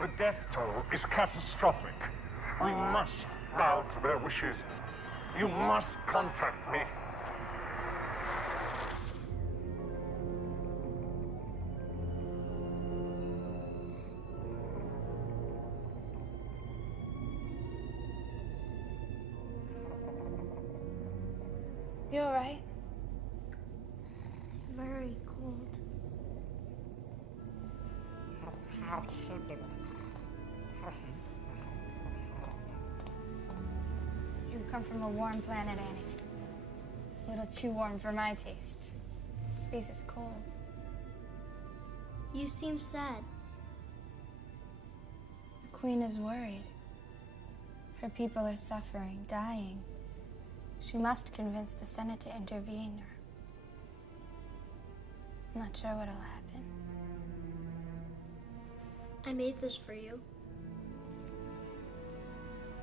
The death toll is catastrophic. We must bow to their wishes. You must contact me. You all right? It's very cold. You come from a warm planet, Annie. A little too warm for my taste. Space is cold. You seem sad. The Queen is worried. Her people are suffering, dying. She must convince the Senate to intervene, or I'm not sure what'll happen. I made this for you,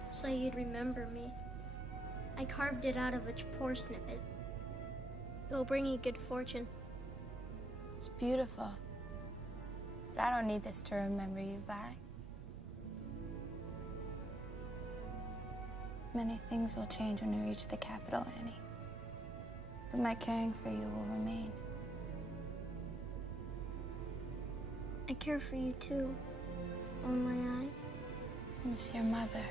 so you'd remember me. I carved it out of a poor snippet. It will bring you good fortune. It's beautiful, but I don't need this to remember you by. Many things will change when we reach the capital, Annie. But my caring for you will remain. I care for you too, only I miss your mother.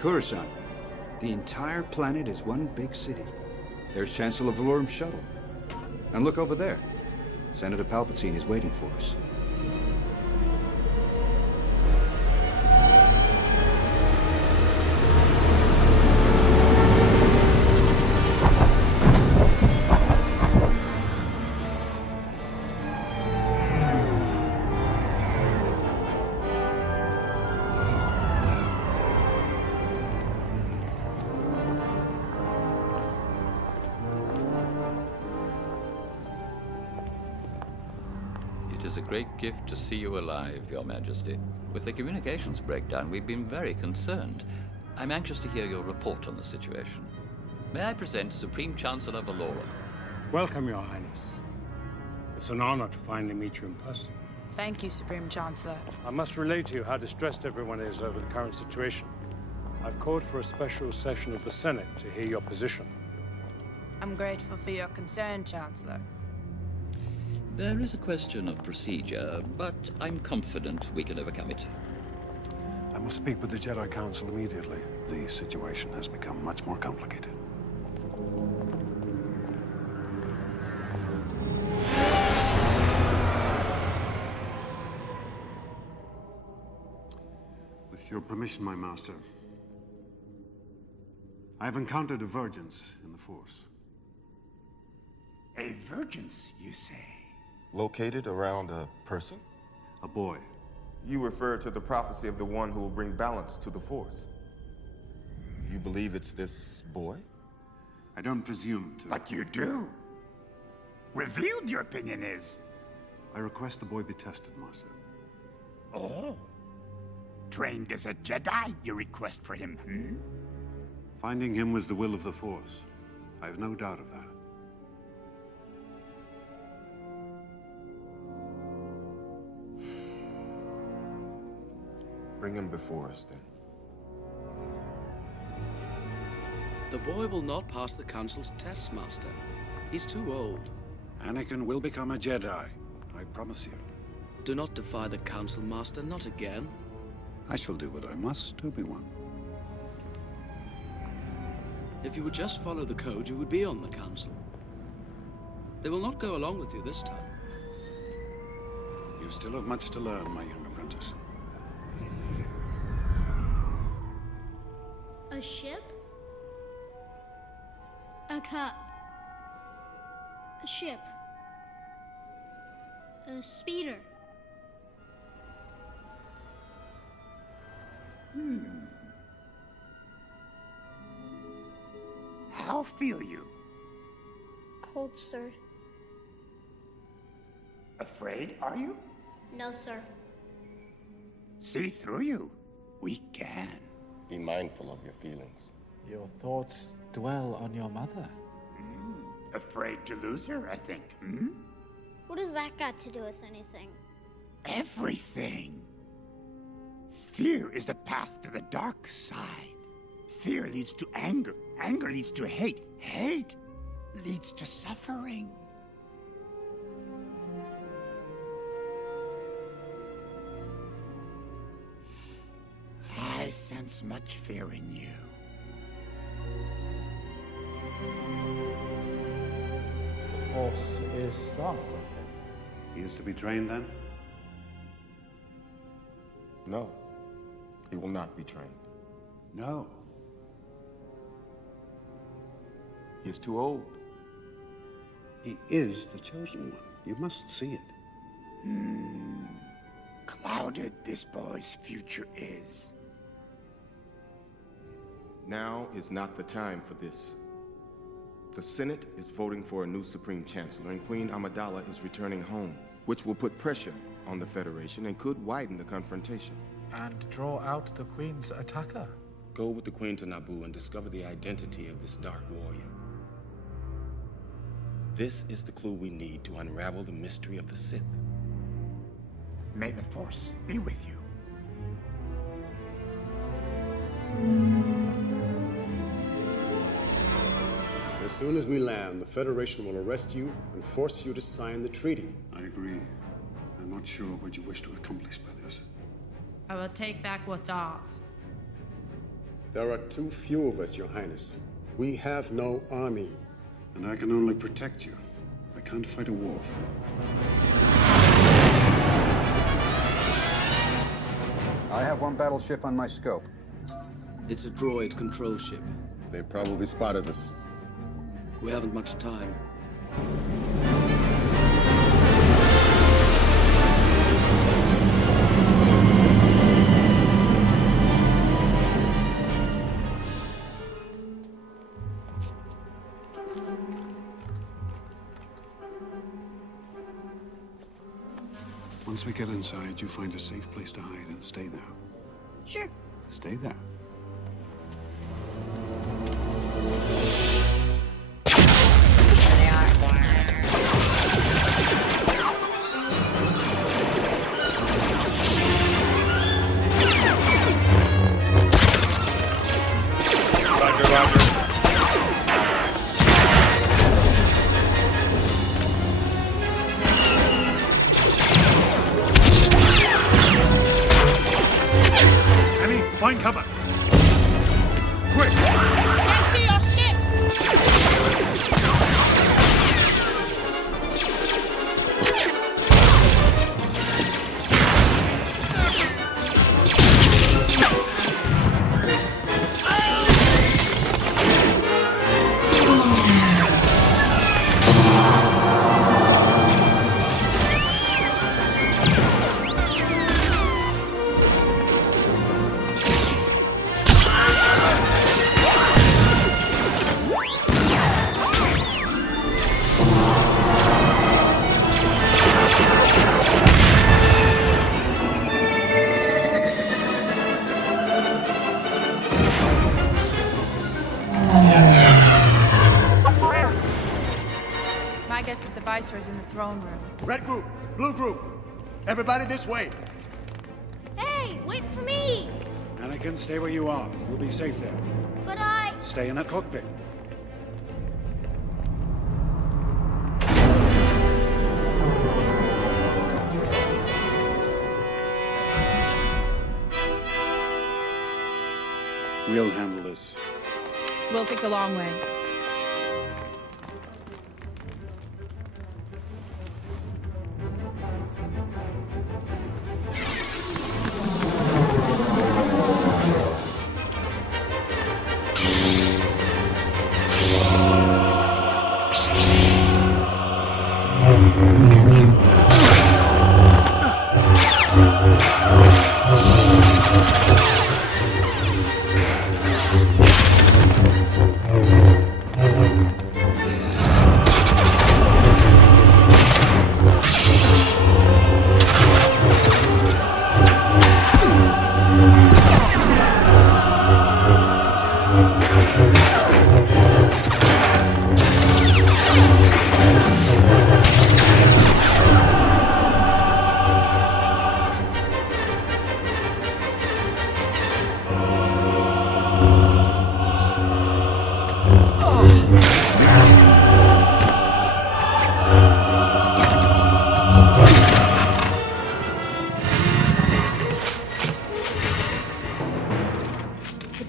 Coruscant. The entire planet is one big city. There's Chancellor Valorum's shuttle. And look over there. Senator Palpatine is waiting for us. It is a great gift to see you alive, Your Majesty. With the communications breakdown, we've been very concerned. I'm anxious to hear your report on the situation. May I present Supreme Chancellor Valorum? Welcome, Your Highness. It's an honor to finally meet you in person. Thank you, Supreme Chancellor. I must relate to you how distressed everyone is over the current situation. I've called for a special session of the Senate to hear your position. I'm grateful for your concern, Chancellor. There is a question of procedure, but I'm confident we can overcome it. I must speak with the Jedi Council immediately. The situation has become much more complicated. With your permission, my master, I have encountered divergence in the Force. A virgins, you say? Located around a person? A boy. You refer to the prophecy of the one who will bring balance to the Force. You believe it's this boy? I don't presume to. But you do. Revealed your opinion is. I request the boy be tested, master. Oh. Trained as a Jedi, you request for him, hmm? Finding him was the will of the Force. I have no doubt of that. Bring him before us, then. The boy will not pass the Council's tests, Master. He's too old. Anakin will become a Jedi. I promise you. Do not defy the Council, Master. Not again. I shall do what I must, Obi-Wan. If you would just follow the code, you would be on the Council. They will not go along with you this time. You still have much to learn, my young apprentice. A ship? A cup. A ship. A speeder. How feel you? Cold, sir. Afraid, are you? No, sir. See through you. We can. Be mindful of your feelings. Your thoughts dwell on your mother. Afraid to lose her, I think. What does that got to do with anything? Everything. Fear is the path to the dark side. Fear leads to anger. Anger leads to hate. Hate leads to suffering. I sense much fear in you. The Force is strong with him. He is to be trained then? No. He will not be trained. No. He is too old. He is the chosen one. You must see it. Clouded this boy's future is. Now is not the time for this. The Senate is voting for a new Supreme Chancellor, and Queen Amidala is returning home, which will put pressure on the Federation and could widen the confrontation. And draw out the Queen's attacker. Go with the Queen to Naboo and discover the identity of this Dark Warrior. This is the clue we need to unravel the mystery of the Sith. May the Force be with you. As soon as we land, the Federation will arrest you and force you to sign the treaty. I agree. I'm not sure what you wish to accomplish by this. I will take back what's ours. There are too few of us, Your Highness. We have no army. And I can only protect you. I can't fight a war for you. I have one battleship on my scope. It's a droid control ship. They probably spotted us. We haven't much time. Once we get inside, you find a safe place to hide and stay there. Sure. Stay there. Find cover! Quick! Get to your ships! My guess is the Viceroy's in the throne room. Red group, blue group, everybody this way. Hey, wait for me! Anakin, stay where you are. You'll be safe there. But I... Stay in that cockpit. We'll handle this. We'll take the long way.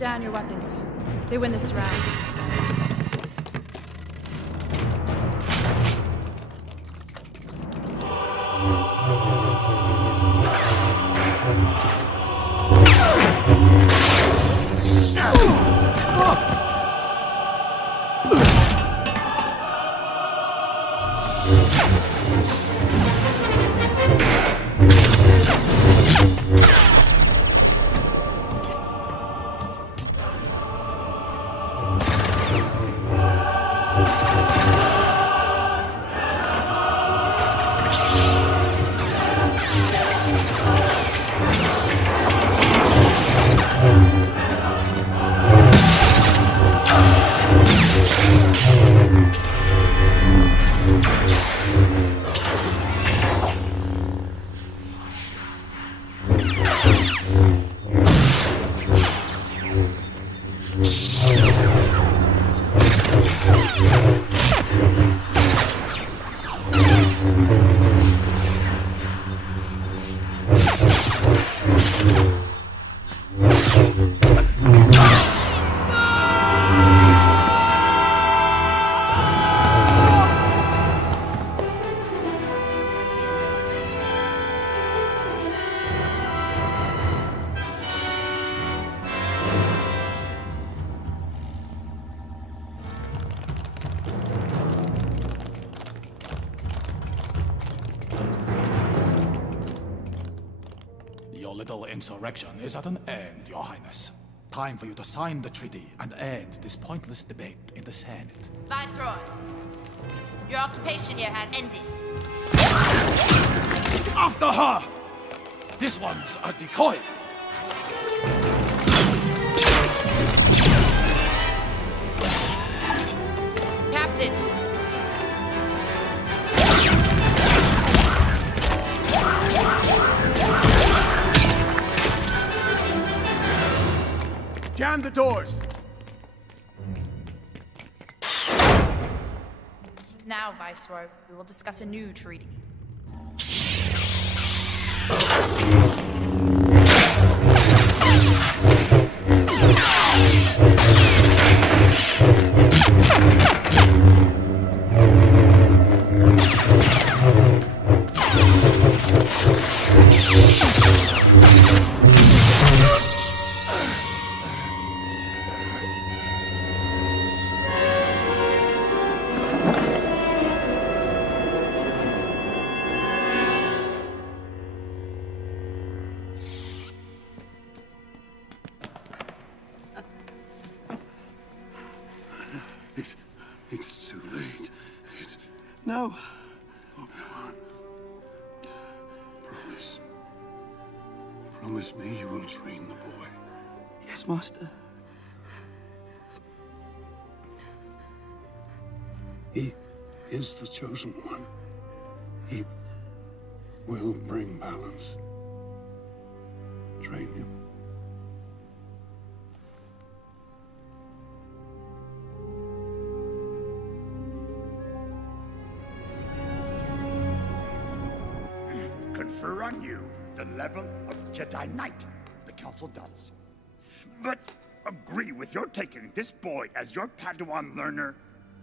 down your weapons. They win this round. Your little insurrection is at an end, Your Highness. Time for you to sign the treaty and end this pointless debate in the Senate. Viceroy, your occupation here has ended. After her! This one's a decoy. Captain! Jam the doors! Now, Viceroy, we will discuss a new treaty. It's too late. No. Obi-Wan. Promise me you will train the boy. Yes, Master. He is the chosen one. He will bring balance. Train him. Confer on you the level of Jedi Knight, the Council does. But agree with your taking this boy as your Padawan learner,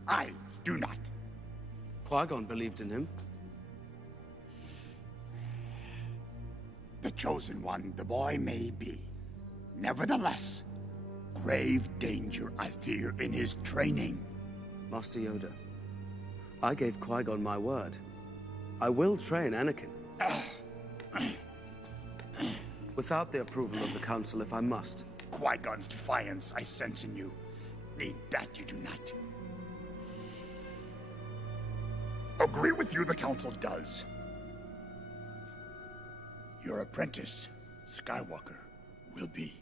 I do not. Qui-Gon believed in him. The chosen one the boy may be. Nevertheless, grave danger I fear in his training. Master Yoda, I gave Qui-Gon my word. I will train Anakin. Without the approval of the Council, if I must. Qui-Gon's defiance I sense in you. Need that you do not. Agree with you the Council does. Your apprentice, Skywalker, will be.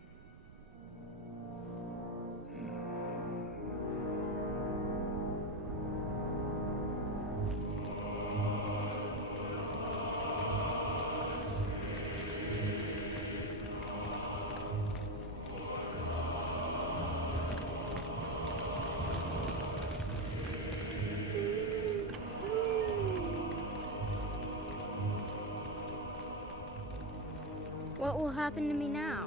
What will happen to me now?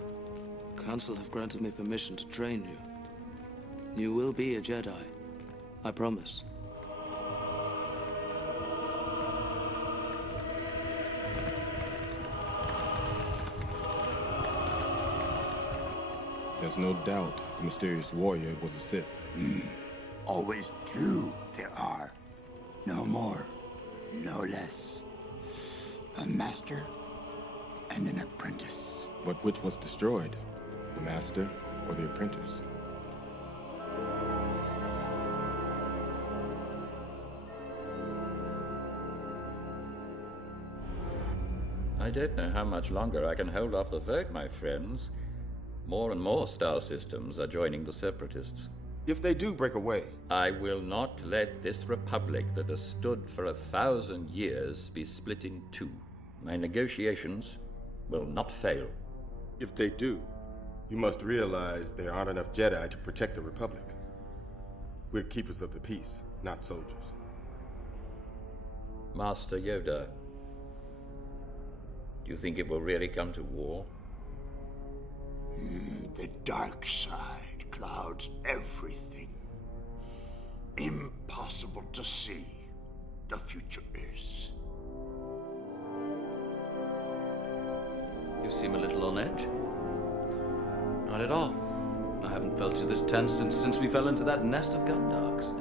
Council have granted me permission to train you. You will be a Jedi. I promise. There's no doubt the mysterious warrior was a Sith. Always two there are. No more, no less. A master and an apprentice. But which was destroyed? The master or the apprentice? I don't know how much longer I can hold off the vote, my friends. More and more star systems are joining the Separatists. If they do break away, I will not let this republic that has stood for 1,000 years be split in two. My negotiations will not fail. if they do, you must realize there aren't enough Jedi to protect the Republic. We're keepers of the peace, not soldiers. Master Yoda, do you think it will really come to war? The dark side clouds everything. Impossible to see. The future is. You seem a little on edge. Not at all. I haven't felt you this tense since we fell into that nest of Gundarks.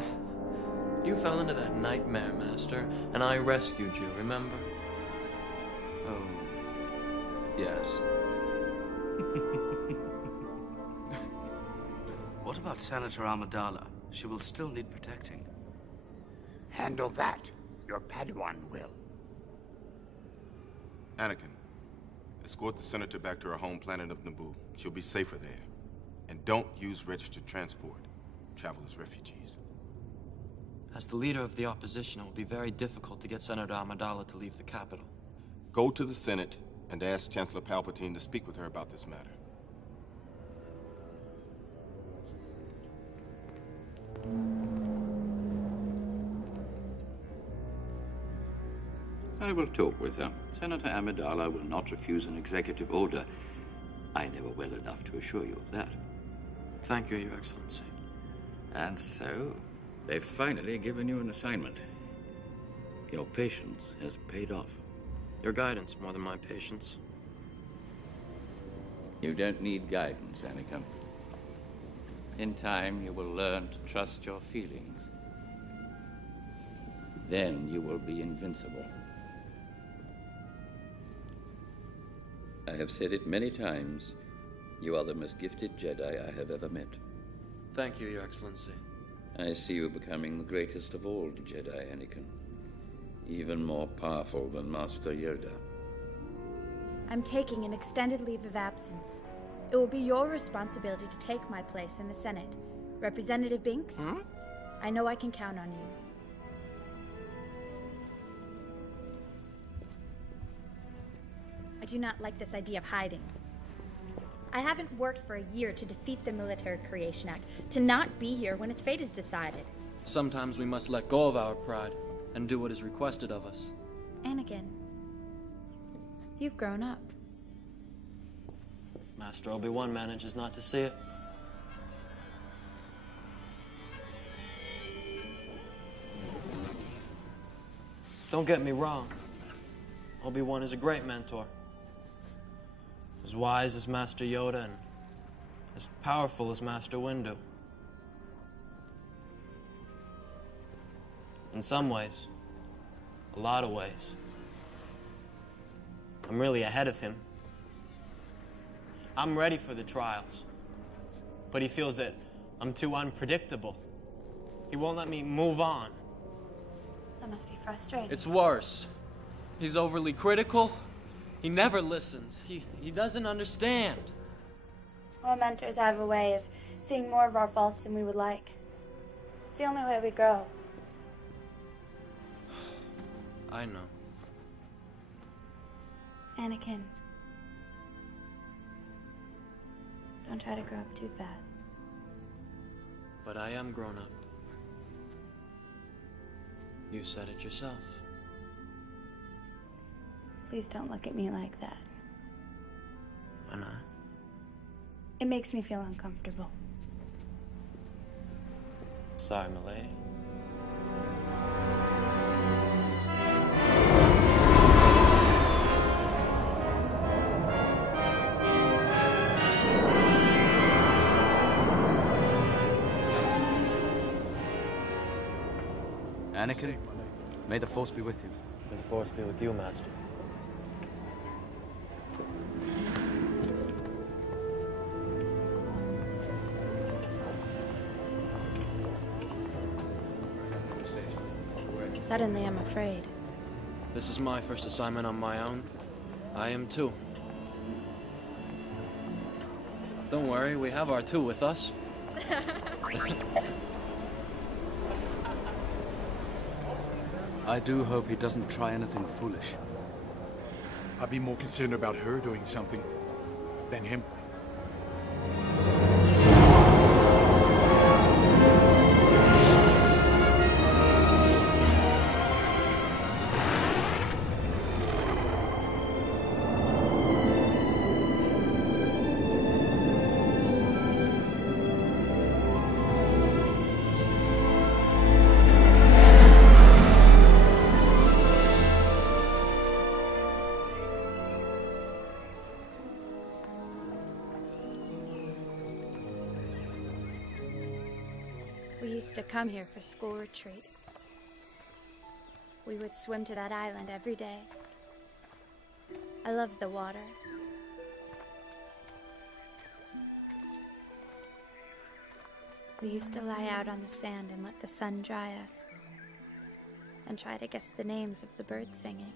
You fell into that nightmare, Master, and I rescued you, remember? Oh, yes. What about Senator Amidala? She will still need protecting. Handle that. Your Padawan will. Anakin, escort the Senator back to her home planet of Naboo. She'll be safer there. And don't use registered transport. Travel as refugees. As the leader of the opposition, it will be very difficult to get Senator Amidala to leave the capital. Go to the Senate and ask Chancellor Palpatine to speak with her about this matter. I will talk with her. Senator Amidala will not refuse an executive order. I know her well enough to assure you of that. Thank you, Your Excellency. And so, they've finally given you an assignment. Your patience has paid off. Your guidance more than my patience. You don't need guidance, Anakin. In time, you will learn to trust your feelings. Then you will be invincible. I have said it many times. You are the most gifted Jedi I have ever met. Thank you, Your Excellency. I see you becoming the greatest of all Jedi, Anakin. Even more powerful than Master Yoda. I'm taking an extended leave of absence. It will be your responsibility to take my place in the Senate. Representative Binks, I know I can count on you. I do not like this idea of hiding. I haven't worked for a year to defeat the Military Creation Act, to not be here when its fate is decided. Sometimes we must let go of our pride and do what is requested of us. Anakin, you've grown up. Master Obi-Wan manages not to see it. Don't get me wrong. Obi-Wan is a great mentor. As wise as Master Yoda and as powerful as Master Windu. In some ways, a lot of ways, I'm really ahead of him. I'm ready for the trials, but he feels that I'm too unpredictable. He won't let me move on. That must be frustrating. It's worse. He's overly critical. He never listens. He doesn't understand. Our mentors have a way of seeing more of our faults than we would like. It's the only way we grow. I know. Anakin, don't try to grow up too fast. But I am grown up. You said it yourself. Please don't look at me like that. Why not? It makes me feel uncomfortable. Sorry, milady. Anakin, may the Force be with you. May the Force be with you, Master. Suddenly, I'm afraid. This is my first assignment on my own. I am too. Don't worry, we have our two with us. I do hope he doesn't try anything foolish. I'd be more concerned about her doing something than him. We used to come here for school retreat. We would swim to that island every day. I loved the water. We used to lie out on the sand and let the sun dry us, and try to guess the names of the birds singing.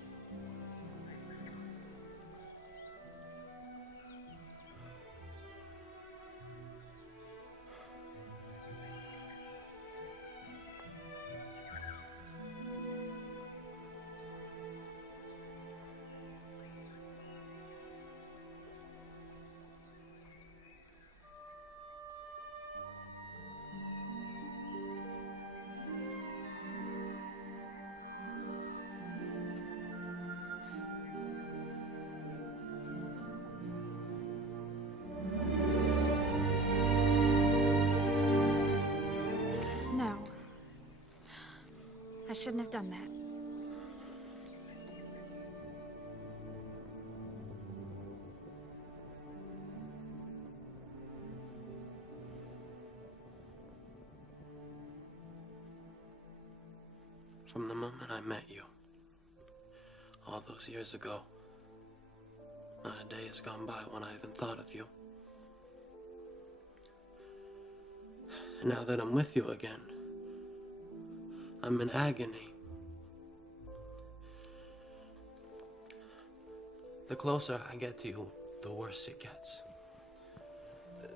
I shouldn't have done that. From the moment I met you, all those years ago, not a day has gone by when I even thought of you. And now that I'm with you again, I'm in agony. The closer I get to you, the worse it gets.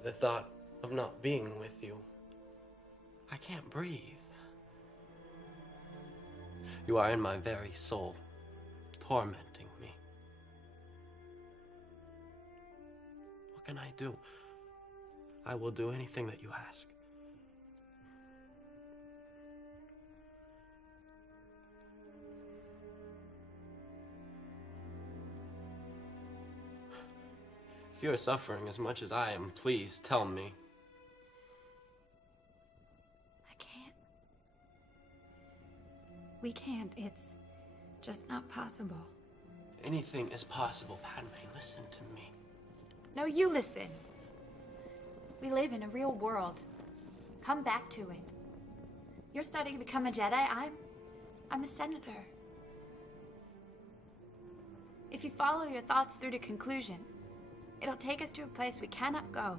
The thought of not being with you, I can't breathe. You are in my very soul, tormenting me. What can I do? I will do anything that you ask. If you're suffering as much as I am, please tell me. I can't. We can't. It's just not possible. Anything is possible, Padme. Listen to me. No, you listen. We live in a real world. Come back to it. You're studying to become a Jedi. I'm a senator. If you follow your thoughts through to conclusion, it'll take us to a place we cannot go,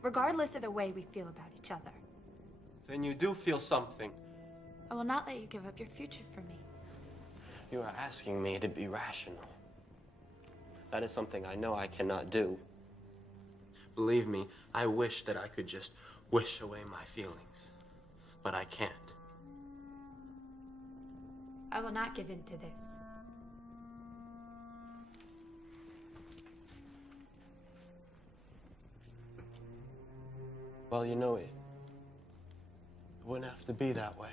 regardless of the way we feel about each other. Then you do feel something. I will not let you give up your future for me. You are asking me to be rational. That is something I know I cannot do. Believe me, I wish that I could just wish away my feelings, but I can't. I will not give in to this. Well, you know, it wouldn't have to be that way.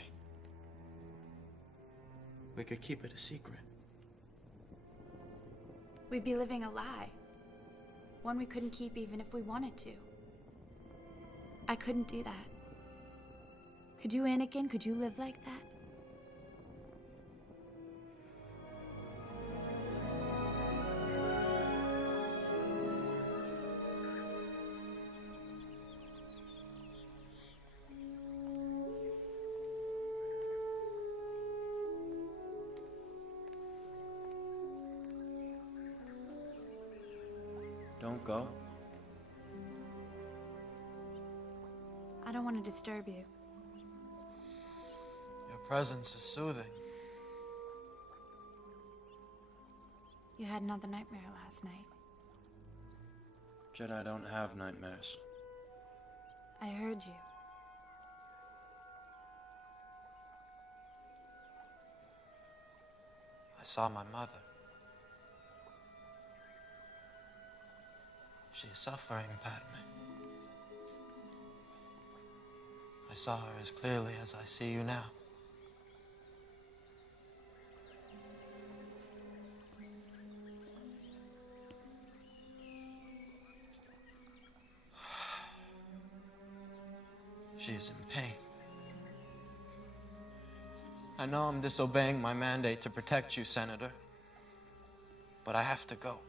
We could keep it a secret. We'd be living a lie. One we couldn't keep even if we wanted to. I couldn't do that. Could you, Anakin? Could you live like that? Don't go. I don't want to disturb you. Your presence is soothing. You had another nightmare last night. Jedi don't have nightmares. I heard you. I saw my mother. She's suffering, Padme. I saw her as clearly as I see you now. She is in pain. I know I'm disobeying my mandate to protect you, Senator, but I have to go.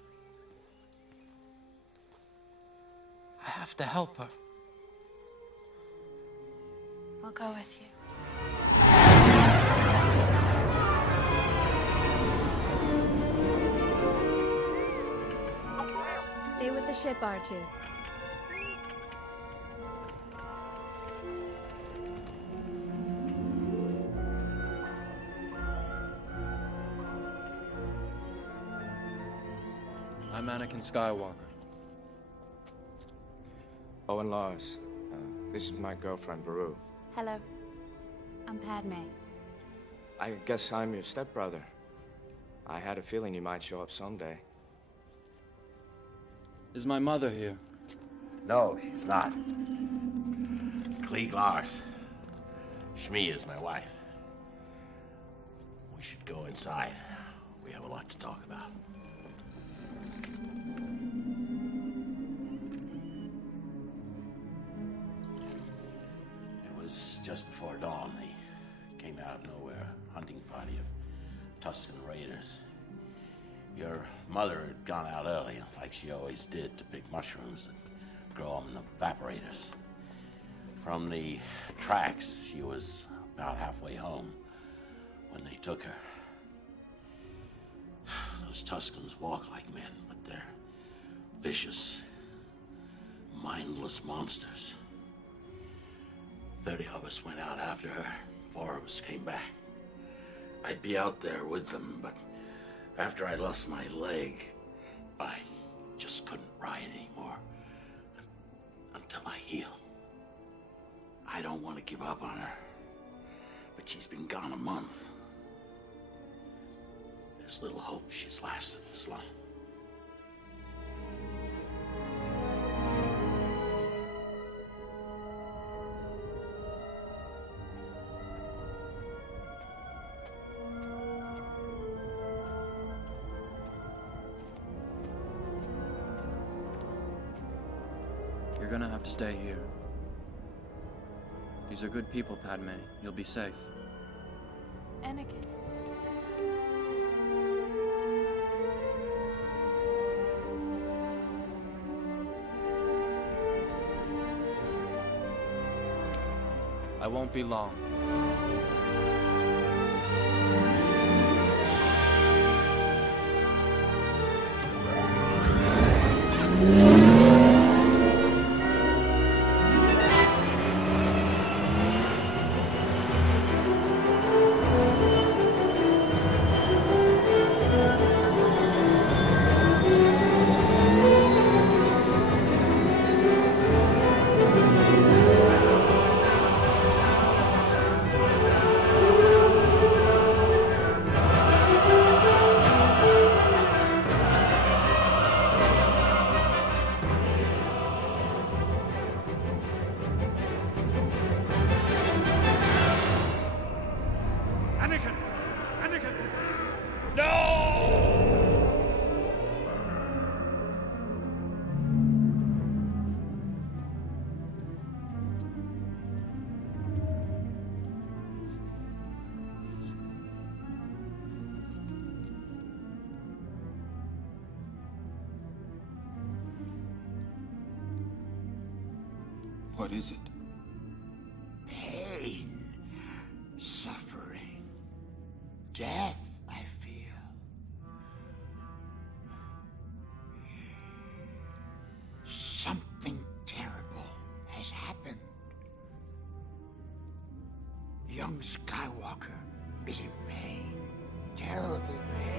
I have to help her. I'll go with you. Stay with the ship, R2. I'm Anakin Skywalker. Owen Lars. This is my girlfriend, Beru. Hello. I'm Padme. I guess I'm your stepbrother. I had a feeling you might show up someday. Is my mother here? No, she's not. Klieg Lars. Shmi is my wife. We should go inside. We have a lot to talk about. It was just before dawn. They came out of nowhere, a hunting party of Tusken Raiders. Your mother had gone out early, like she always did, to pick mushrooms and grow them in the evaporators. From the tracks, she was about halfway home when they took her. Those Tuskens walk like men, but they're vicious, mindless monsters. 30 of us went out after her. 4 of us came back. I'd be out there with them, but after I lost my leg, I just couldn't ride anymore until I heal. I don't want to give up on her, but she's been gone a month. There's little hope she's lasted this long. You're gonna have to stay here. These are good people, Padme. You'll be safe. Anakin. I won't be long. What is it? Pain, suffering, death, I feel. Something terrible has happened. Young Skywalker is in pain, terrible pain.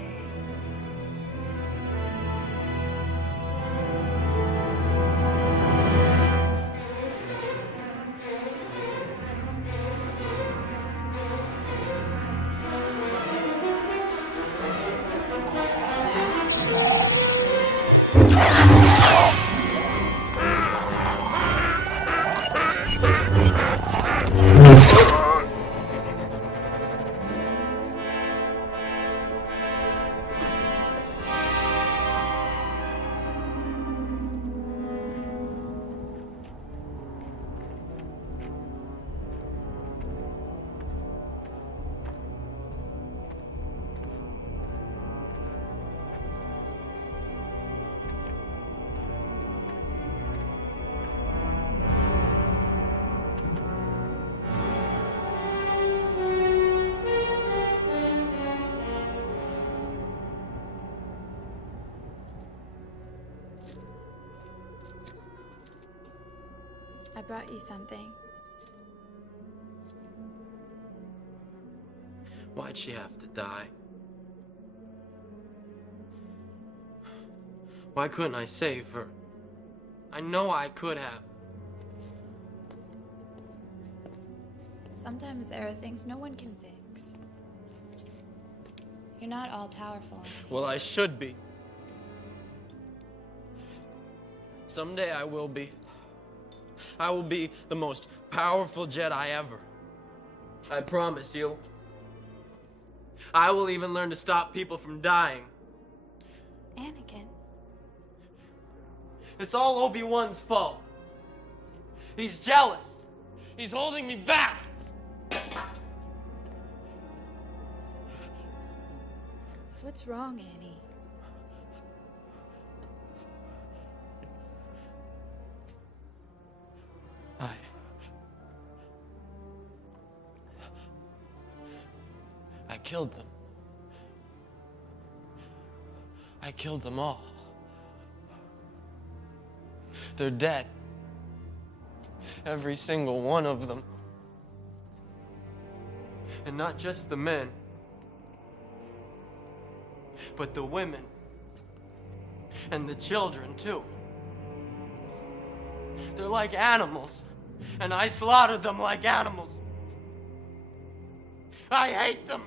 I brought you something. Why'd she have to die? Why couldn't I save her? I know I could have. Sometimes there are things no one can fix. You're not all powerful. Well, I should be. Someday I will be. I will be the most powerful Jedi ever. I promise you. I will even learn to stop people from dying. Anakin. It's all Obi-Wan's fault. He's jealous. He's holding me back. What's wrong, Annie? I killed them. I killed them all. They're dead. Every single one of them. And not just the men, but the women. And the children, too. They're like animals, and I slaughtered them like animals. I hate them.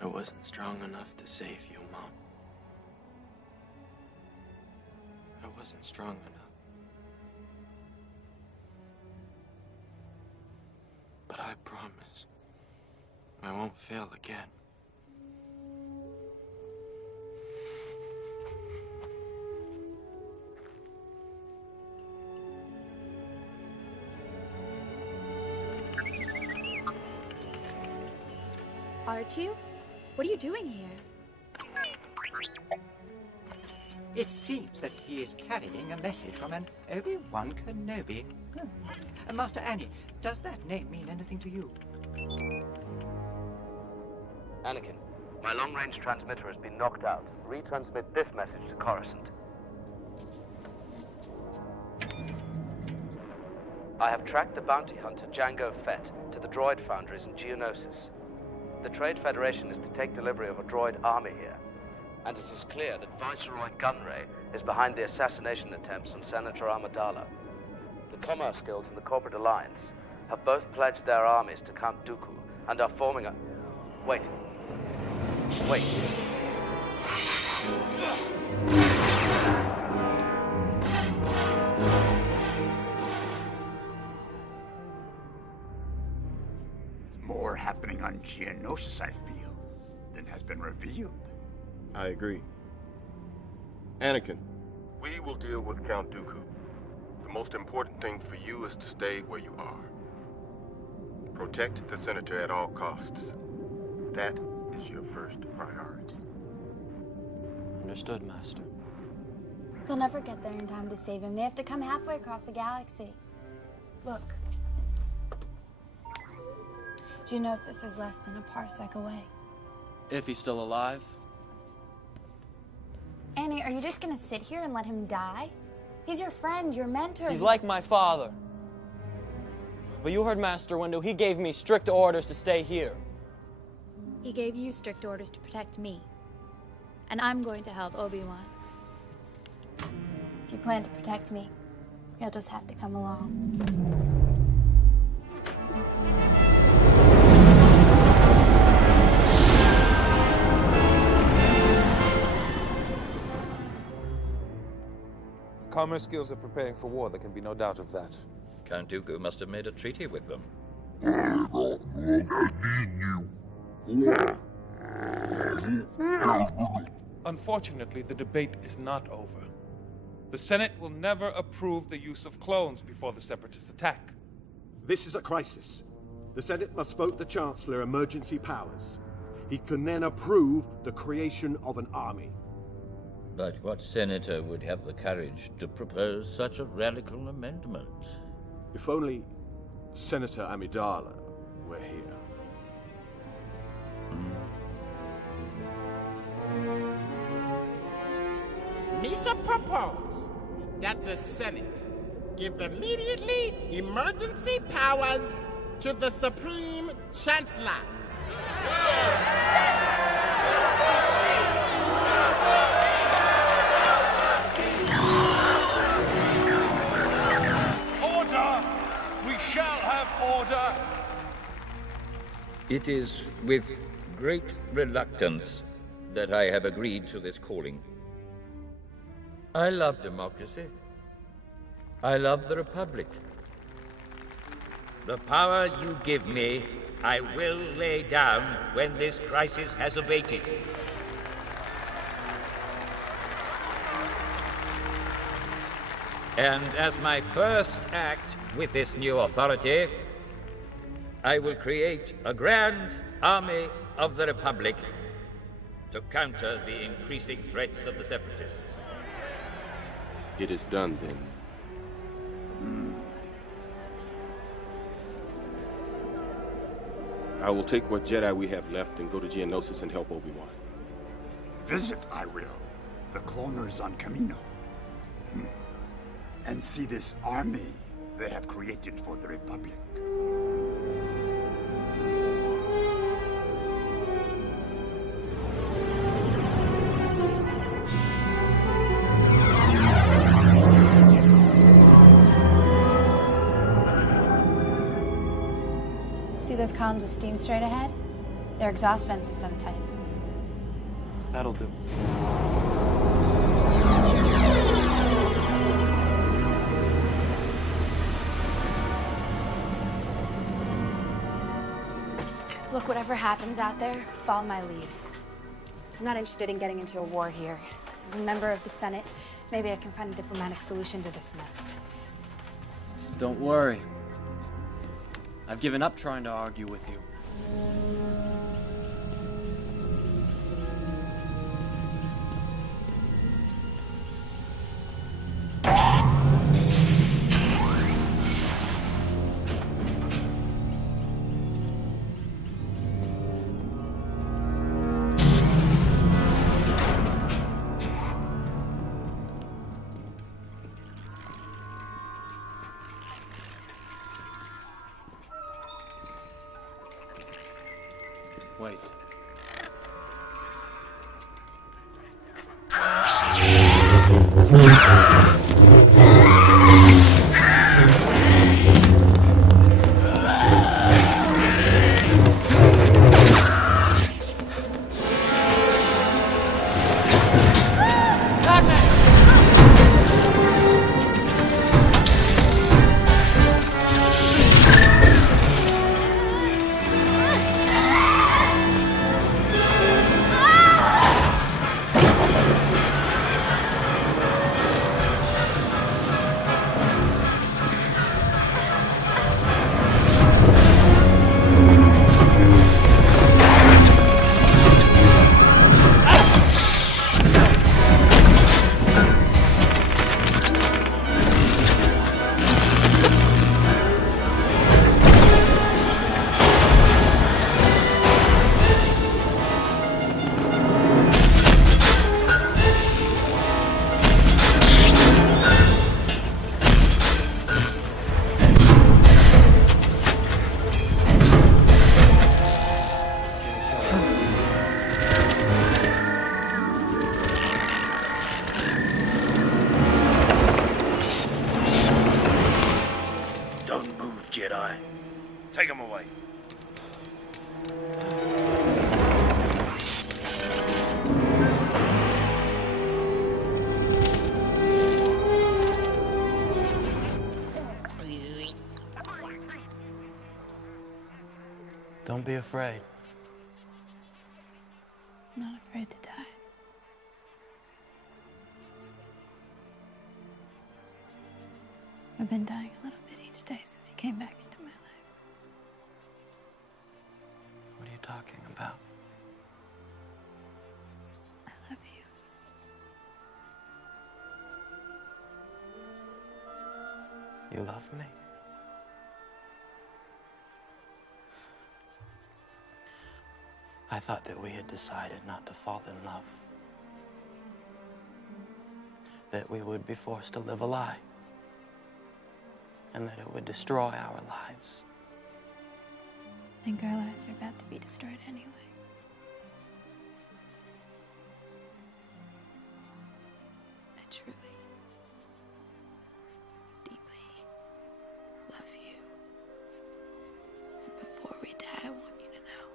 I wasn't strong enough to save you, Mom. I wasn't strong enough. But I promise I won't fail again. R2? What are you doing here? It seems that he is carrying a message from an Obi-Wan Kenobi. Master Annie, does that name mean anything to you? Anakin, my long-range transmitter has been knocked out. Retransmit this message to Coruscant. I have tracked the bounty hunter Jango Fett to the droid foundries in Geonosis. The Trade Federation is to take delivery of a droid army here, and it is clear that Viceroy Gunray is behind the assassination attempts on Senator Amidala. The Commerce Guilds and the Corporate Alliance have both pledged their armies to Count Dooku and are forming a... Wait. Wait. More happening on Geonosis, I feel, than has been revealed. I agree. Anakin, we will deal with Count Dooku. The most important thing for you is to stay where you are. Protect the Senator at all costs. That is your first priority. Understood, Master. They'll never get there in time to save him. They have to come halfway across the galaxy. Look. Geonosis is less than a parsec away. If he's still alive. Annie, are you just gonna sit here and let him die? He's your friend, your mentor. He's like my father. But you heard Master Windu. He gave me strict orders to stay here. He gave you strict orders to protect me. And I'm going to help Obi-Wan. If you plan to protect me, you'll just have to come along. Common skills are preparing for war, there can be no doubt of that. Count Dooku must have made a treaty with them. Unfortunately, the debate is not over. The Senate will never approve the use of clones before the Separatists attack. This is a crisis. The Senate must vote the Chancellor emergency powers. He can then approve the creation of an army. But what senator would have the courage to propose such a radical amendment? If only Senator Amidala were here. Misa propose that the Senate give immediately emergency powers to the Supreme Chancellor. Order! We shall have order! It is with great reluctance that I have agreed to this calling. I love democracy. I love the Republic. The power you give me, I will lay down when this crisis has abated. And as my first act with this new authority, I will create a grand army of the Republic to counter the increasing threats of the Separatists. It is done, then. I will take what Jedi we have left and go to Geonosis and help Obi-Wan. Visit, I will, the cloners on Kamino. And see this army they have created for the Republic. See those columns of steam straight ahead? They're exhaust vents of some type. That'll do. Look, whatever happens out there, follow my lead. I'm not interested in getting into a war here. As a member of the Senate, maybe I can find a diplomatic solution to this mess. Don't worry. I've given up trying to argue with you. Wait. afraid. I'm not afraid to die. I've been dying a little bit each day since you came back into my life. What are you talking about? I love you. You love me? I thought that we had decided not to fall in love. That we would be forced to live a lie. And that it would destroy our lives. I think our lives are about to be destroyed anyway. I truly, deeply love you. And before we die, I want you to know.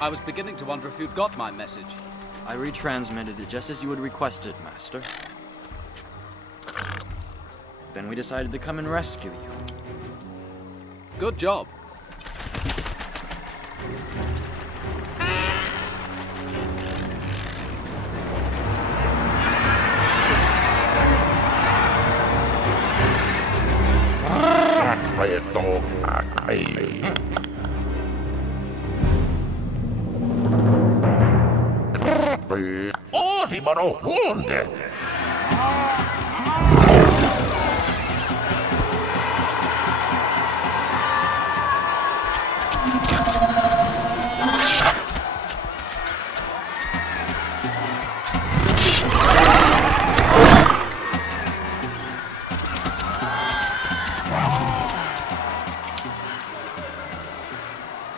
I was beginning to wonder if you'd got my message. I retransmitted it just as you had requested, Master. Then we decided to come and rescue you. Good job. Osimano hunde!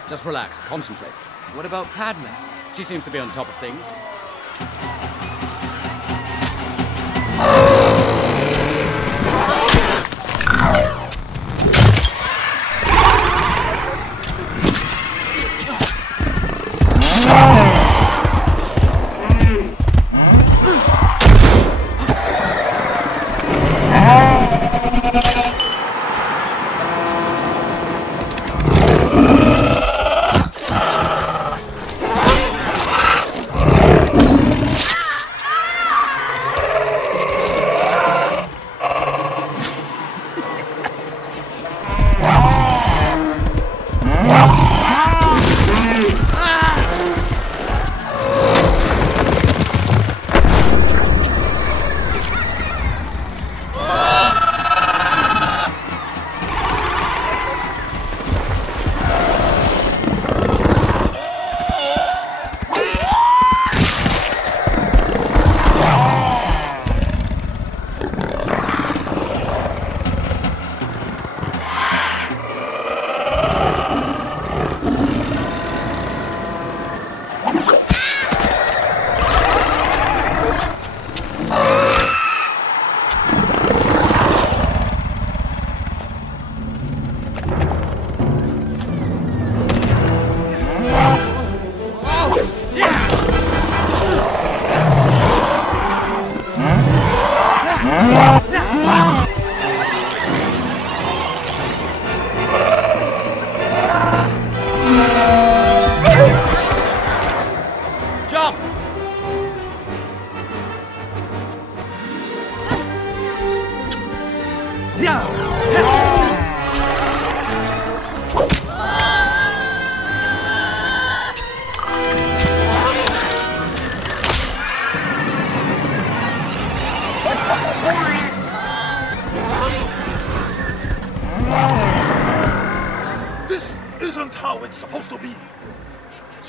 Just relax, concentrate. What about Padme? She seems to be on top of things.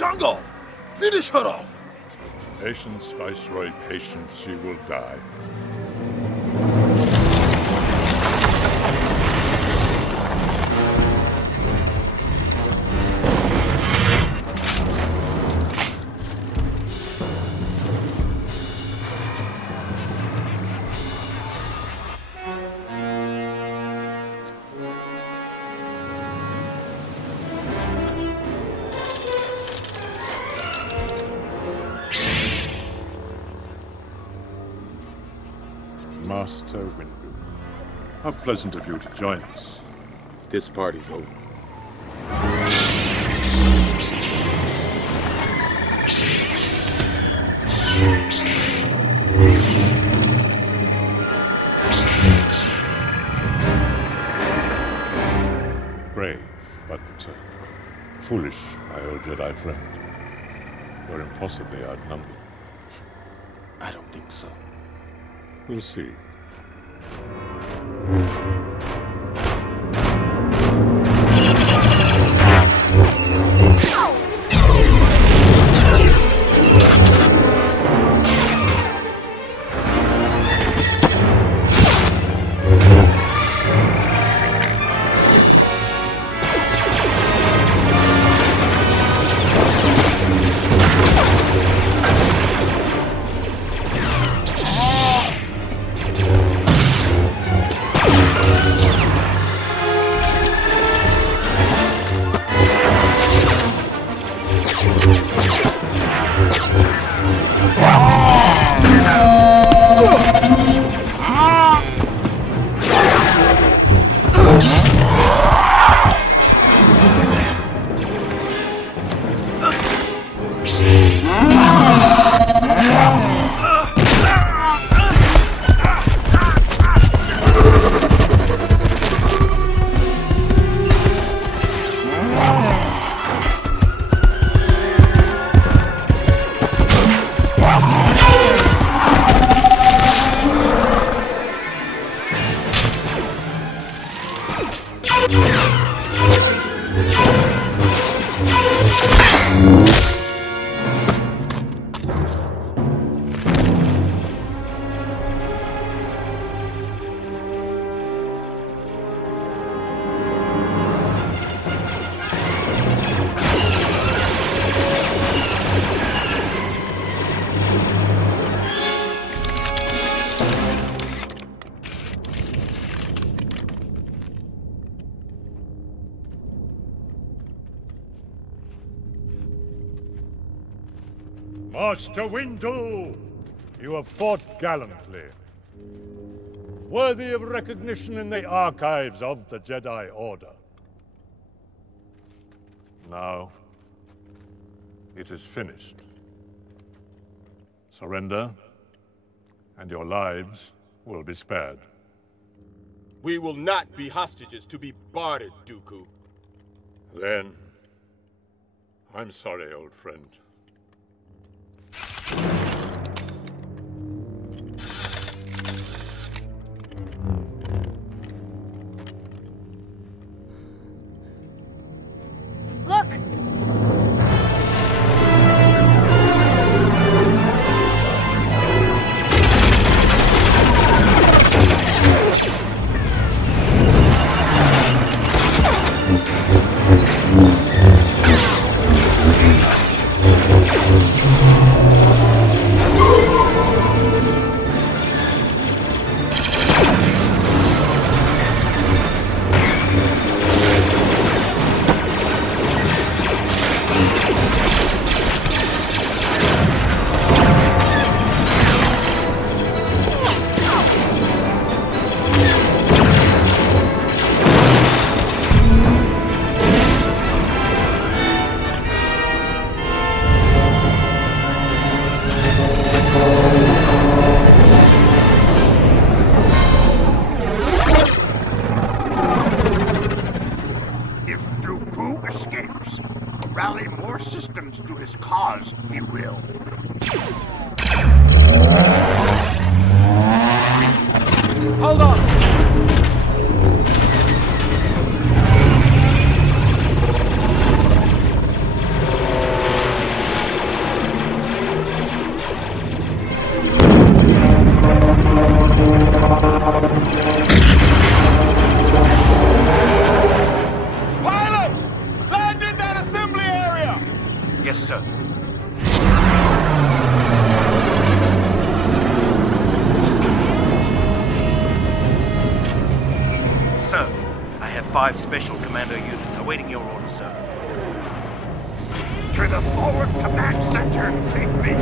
Django! Finish her off! Patience, Viceroy, patience, she will die. Master Windu, how pleasant of you to join us. This party's over. Brave, but foolish, my old Jedi friend. You're impossibly outnumbered. I don't think so. We'll see. Master Windu, you have fought gallantly. Worthy of recognition in the archives of the Jedi Order. Now, it is finished. Surrender, and your lives will be spared. We will not be hostages to be bartered, Dooku. Then, I'm sorry, old friend. Look! 5 Special Commando units awaiting your orders, sir. To the forward command center, take me!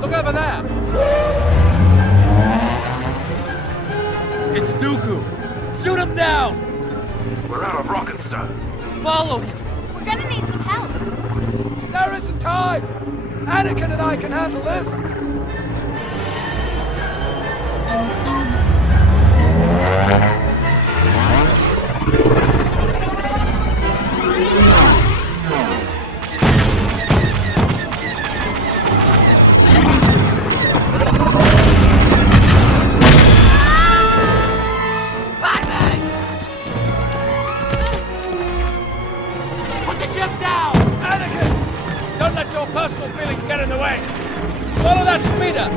Look over there! It's Dooku! Shoot him down! We're out of rockets, sir. Follow him! We're gonna need some help. There isn't time! Anakin and I can handle this! Personal feelings get in the way. Follow that speeder.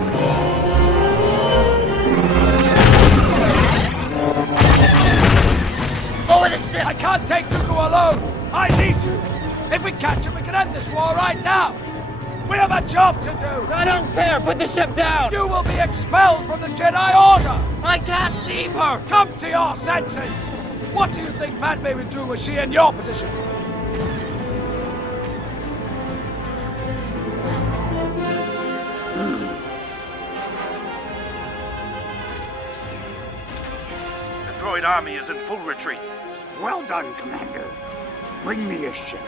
Lower the ship! I can't take Dooku alone! I need you! If we catch him, we can end this war right now! We have a job to do! I don't care! Put the ship down! You will be expelled from the Jedi Order! I can't leave her! Come to your senses! What do you think Padme would do were she in your position? The droid army is in full retreat. Well done, Commander. Bring me a ship.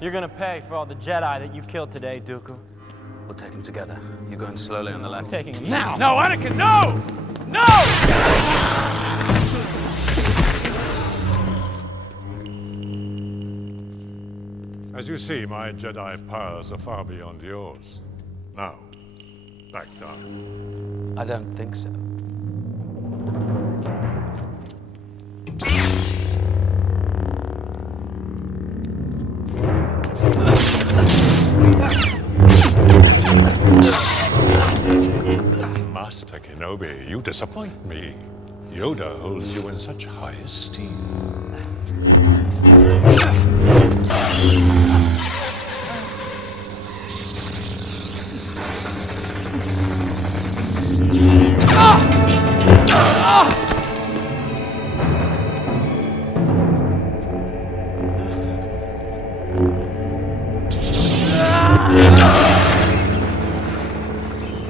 You're gonna pay for all the Jedi that you killed today, Dooku. We'll take him together. You're going slowly on the left. Taking him now! No, Anakin, no! No! As you see, my Jedi powers are far beyond yours. Now, back down. I don't think so. Master Kenobi, you disappoint me. Yoda holds you in such high esteem.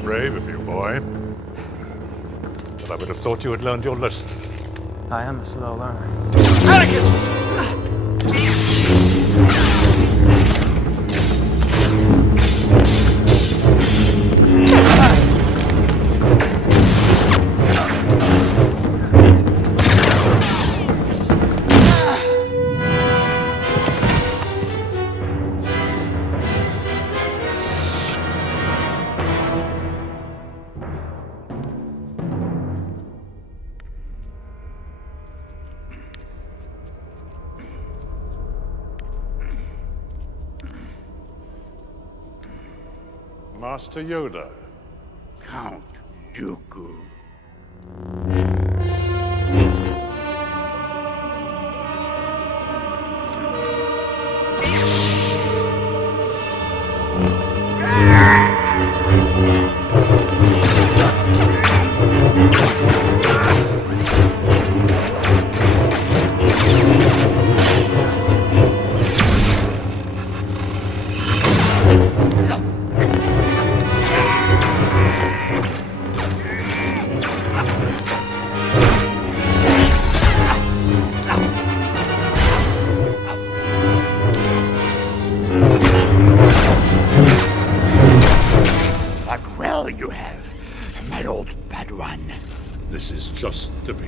Brave of you, boy. But I would have thought you had learned your lesson. I am a slow learner. Master Yoda. Count Dooku.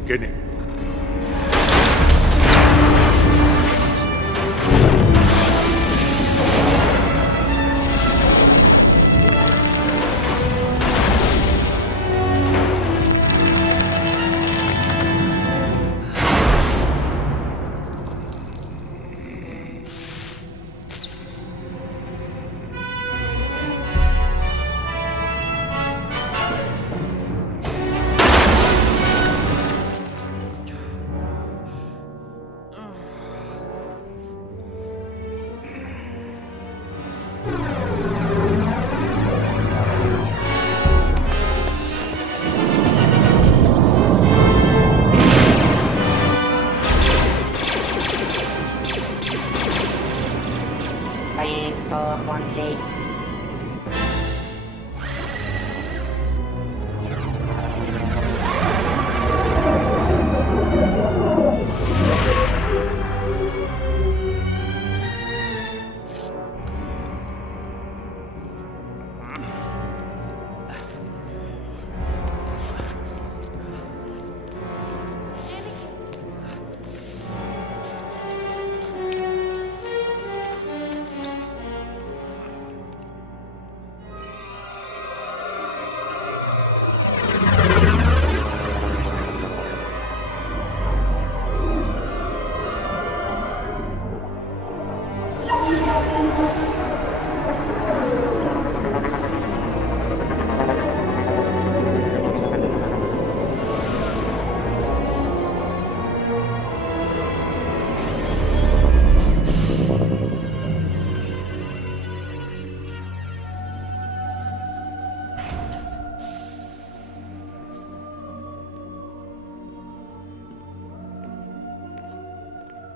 beginning.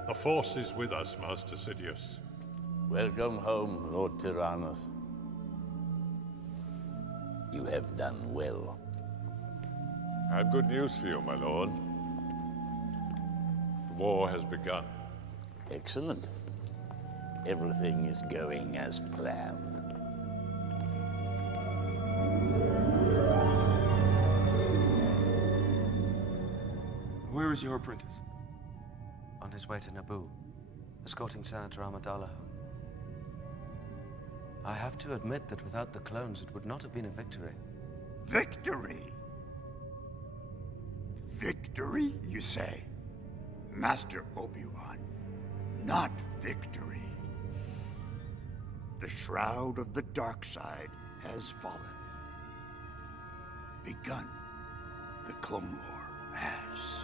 The Force is with us, Master Sidious. Welcome home, Lord Tyrannus. You have done well. I have good news for you, my lord. The war has begun. Excellent. Everything is going as planned. Where is your apprentice? On his way to Naboo, escorting Senator Amidala home. I have to admit that without the clones, it would not have been a victory. Victory? Victory, you say? Master Obi-Wan, not victory. The shroud of the dark side has fallen. Begun. The Clone War has.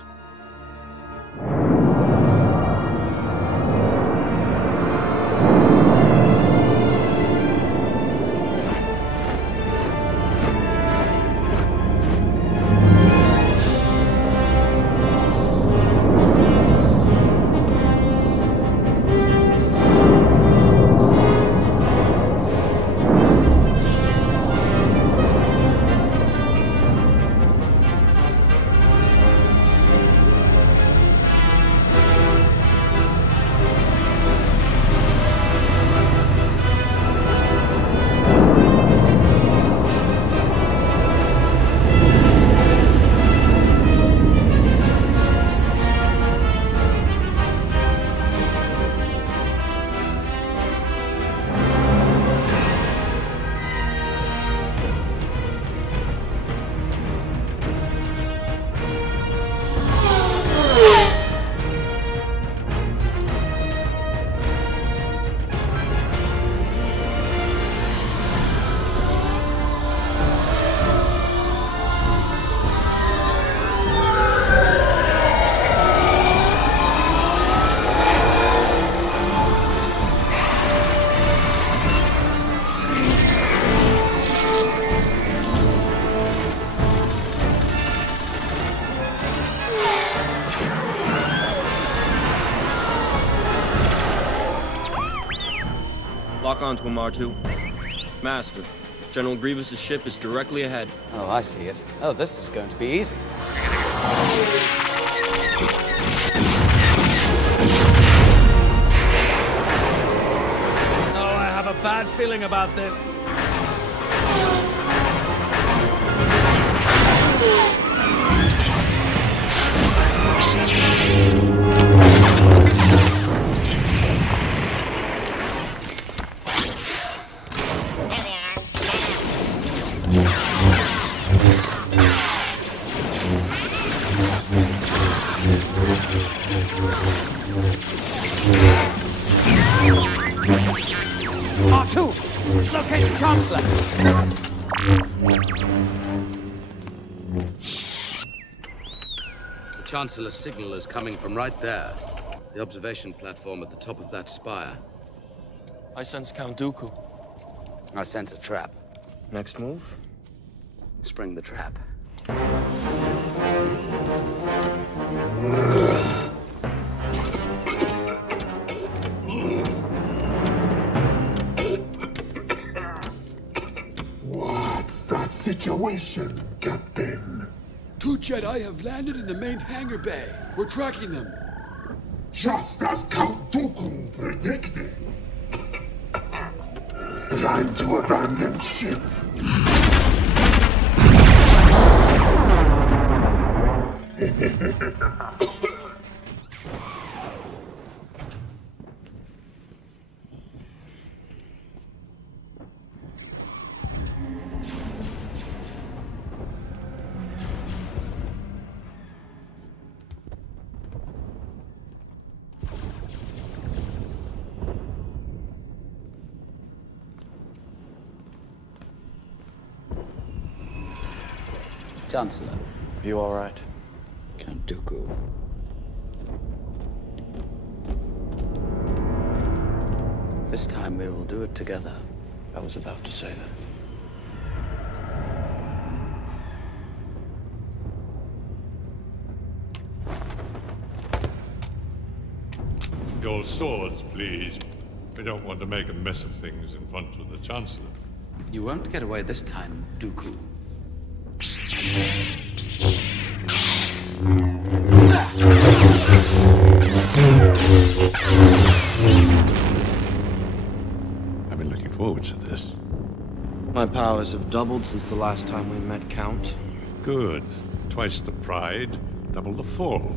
Lock onto him, R2. Master, General Grievous's ship is directly ahead. Oh, I see it. Oh, this is going to be easy. Oh, I have a bad feeling about this. R2! Locate the Chancellor! The Chancellor's signal is coming from right there. The observation platform at the top of that spire. I sense Count Dooku. I sense a trap. Next move? Spring the trap. What's the situation, Captain? 2 Jedi have landed in the main hangar bay. We're tracking them. Just as Count Dooku predicted. Time to abandon ship. Chancellor. You all right? Count Dooku. This time we will do it together. I was about to say that. Your swords, please. We don't want to make a mess of things in front of the Chancellor. You won't get away this time, Dooku. I've been looking forward to this. My powers have doubled since the last time we met, Count. Good. Twice the pride, double the fall.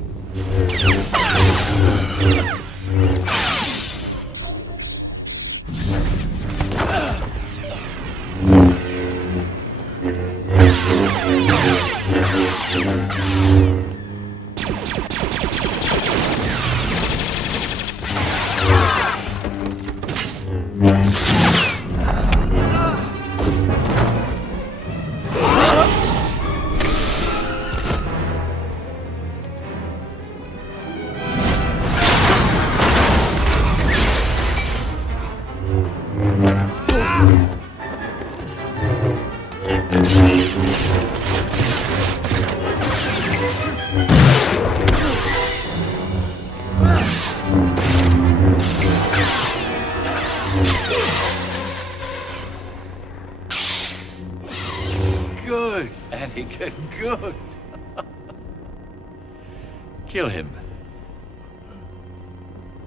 Good, Anakin, good. Kill him.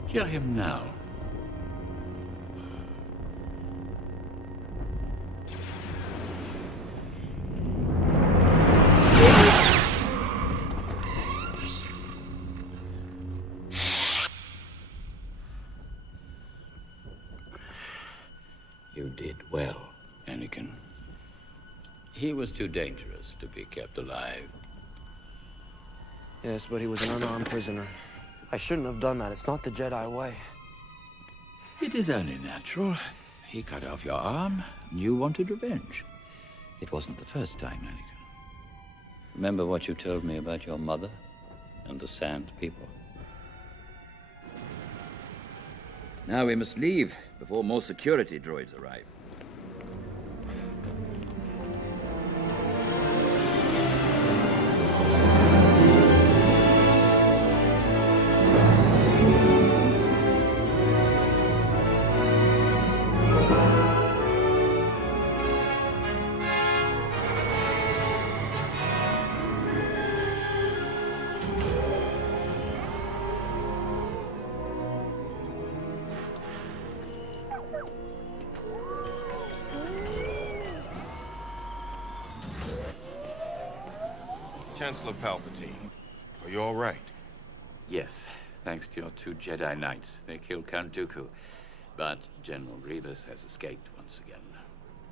Kill him now. You did well, Anakin. He was too dangerous to be kept alive. Yes, but he was an unarmed prisoner. I shouldn't have done that. It's not the Jedi way. It is only natural. He cut off your arm, and you wanted revenge. It wasn't the first time, Anakin. Remember what you told me about your mother and the Sand People? Now we must leave before more security droids arrive. Chancellor Palpatine, are you all right? Yes, thanks to your 2 Jedi Knights. They killed Count Dooku. But General Grievous has escaped once again.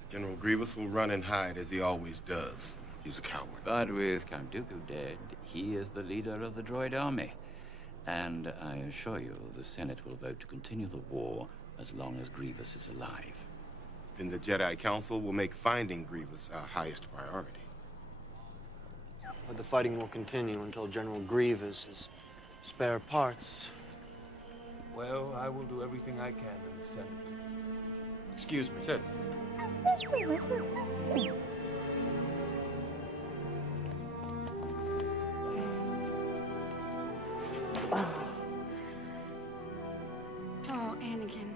General Grievous will run and hide as he always does. He's a coward. But with Count Dooku dead, he is the leader of the droid army. And I assure you, the Senate will vote to continue the war as long as Grievous is alive. Then the Jedi Council will make finding Grievous our highest priority. But the fighting will continue until General Grievous is spare parts. Well, I will do everything I can in the Senate. Excuse me. Sit. Oh, Anakin.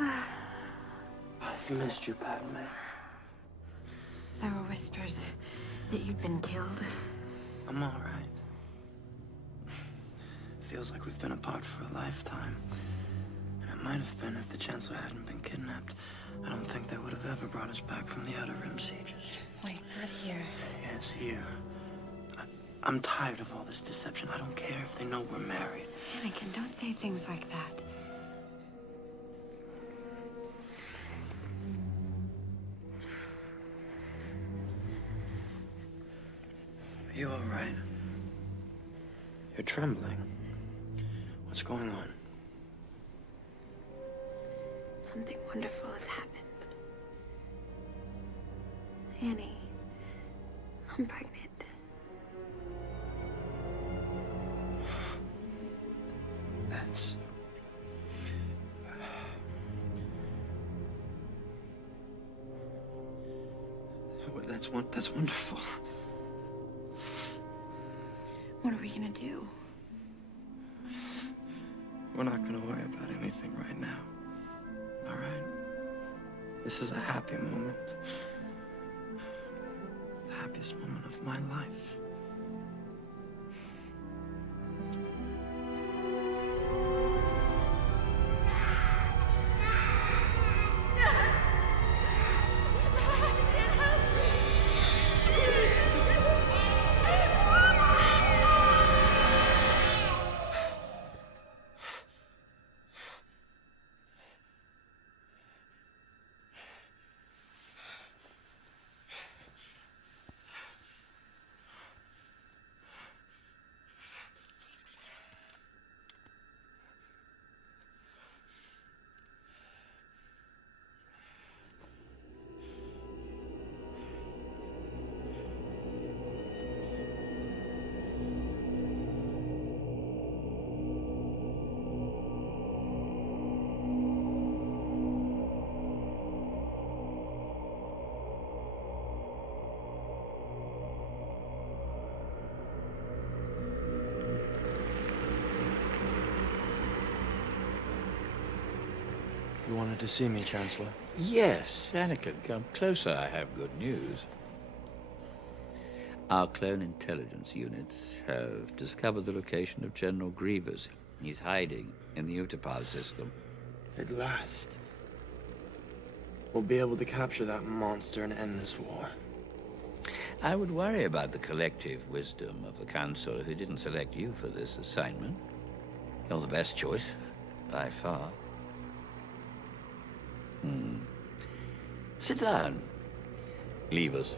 I've missed you, Padme. There were whispers that you'd been killed. I'm all right. Feels like we've been apart for a lifetime. And it might have been if the Chancellor hadn't been kidnapped. I don't think they would have ever brought us back from the Outer Rim sieges. Wait, not here. Yes, here. I'm tired of all this deception. I don't care if they know we're married. Anakin, don't say things like that. Are you all right? You're trembling. What's going on? Something wonderful has happened. Annie, I'm pregnant. That's wonderful. What are we gonna do? We're not gonna worry about anything right now. All right? This is a happy moment. The happiest moment of my life. You wanted to see me, Chancellor? Yes, Anakin, come closer. I have good news. Our clone intelligence units have discovered the location of General Grievous. He's hiding in the Utapau system. At last. We'll be able to capture that monster and end this war. I would worry about the collective wisdom of the Council if they didn't select you for this assignment. You're the best choice, by far. Sit down. Leave us.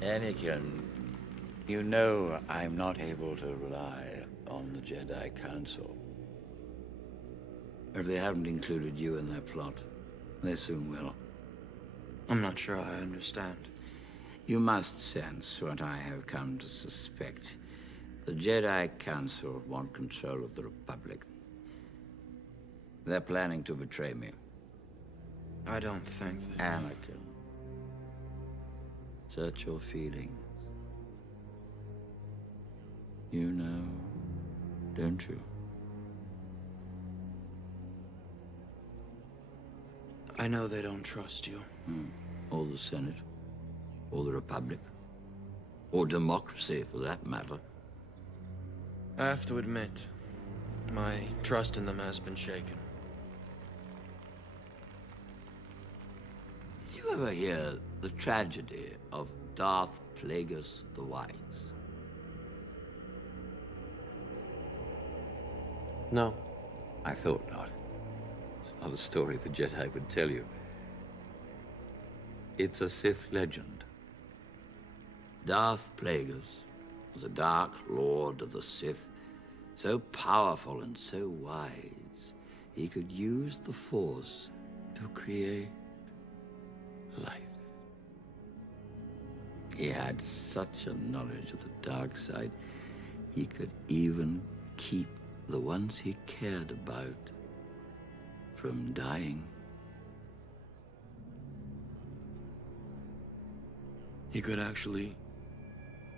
Anakin, you know I'm not able to rely on the Jedi Council. If they haven't included you in their plot, they soon will. I'm not sure I understand. You must sense what I have come to suspect. The Jedi Council want control of the Republic. They're planning to betray me. I don't think they... Anakin, search your feelings. You know, don't you? I know they don't trust you. Or the Senate. Or the Republic. Or democracy, for that matter. I have to admit, my trust in them has been shaken. Did you ever hear the tragedy of Darth Plagueis the Wise? No. I thought not. It's not a story the Jedi would tell you. It's a Sith legend. Darth Plagueis was a dark lord of the Sith, so powerful and so wise, he could use the Force to create life. He had such a knowledge of the dark side, he could even keep the ones he cared about from dying. He could actually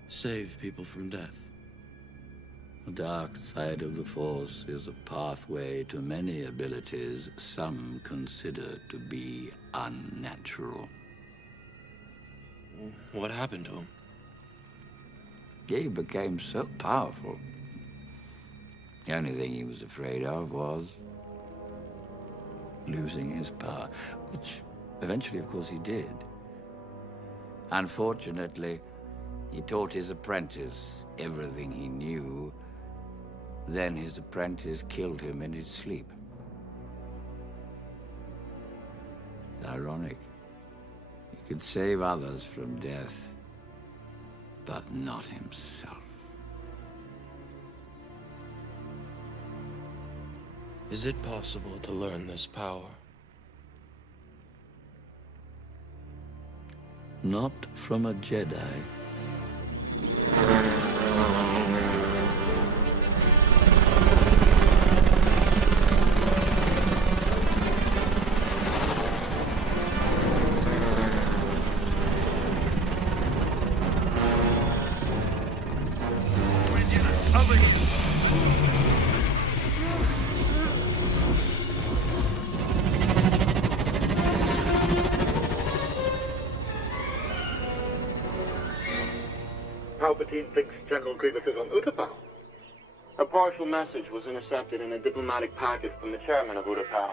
save people from death. The dark side of the Force is a pathway to many abilities some consider to be unnatural. What happened to him? He became so powerful. The only thing he was afraid of was losing his power, which eventually, of course, he did. Unfortunately, he taught his apprentice everything he knew. Then his apprentice killed him in his sleep. It's ironic. He could save others from death, but not himself. Is it possible to learn this power? Not from a Jedi. Palpatine thinks General Grievous is on Utapau. A partial message was intercepted in a diplomatic packet from the chairman of Utapau.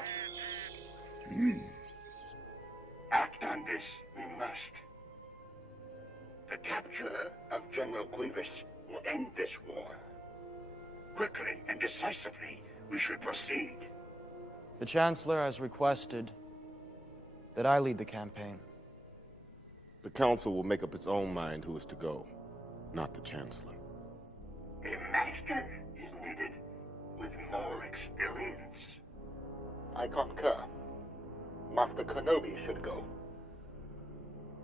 Act on this, we must. The capture of General Grievous will end this war. Quickly and decisively, we should proceed. The Chancellor has requested that I lead the campaign. The Council will make up its own mind who is to go, not the Chancellor. A master is needed with more experience. I concur. Master Kenobi should go.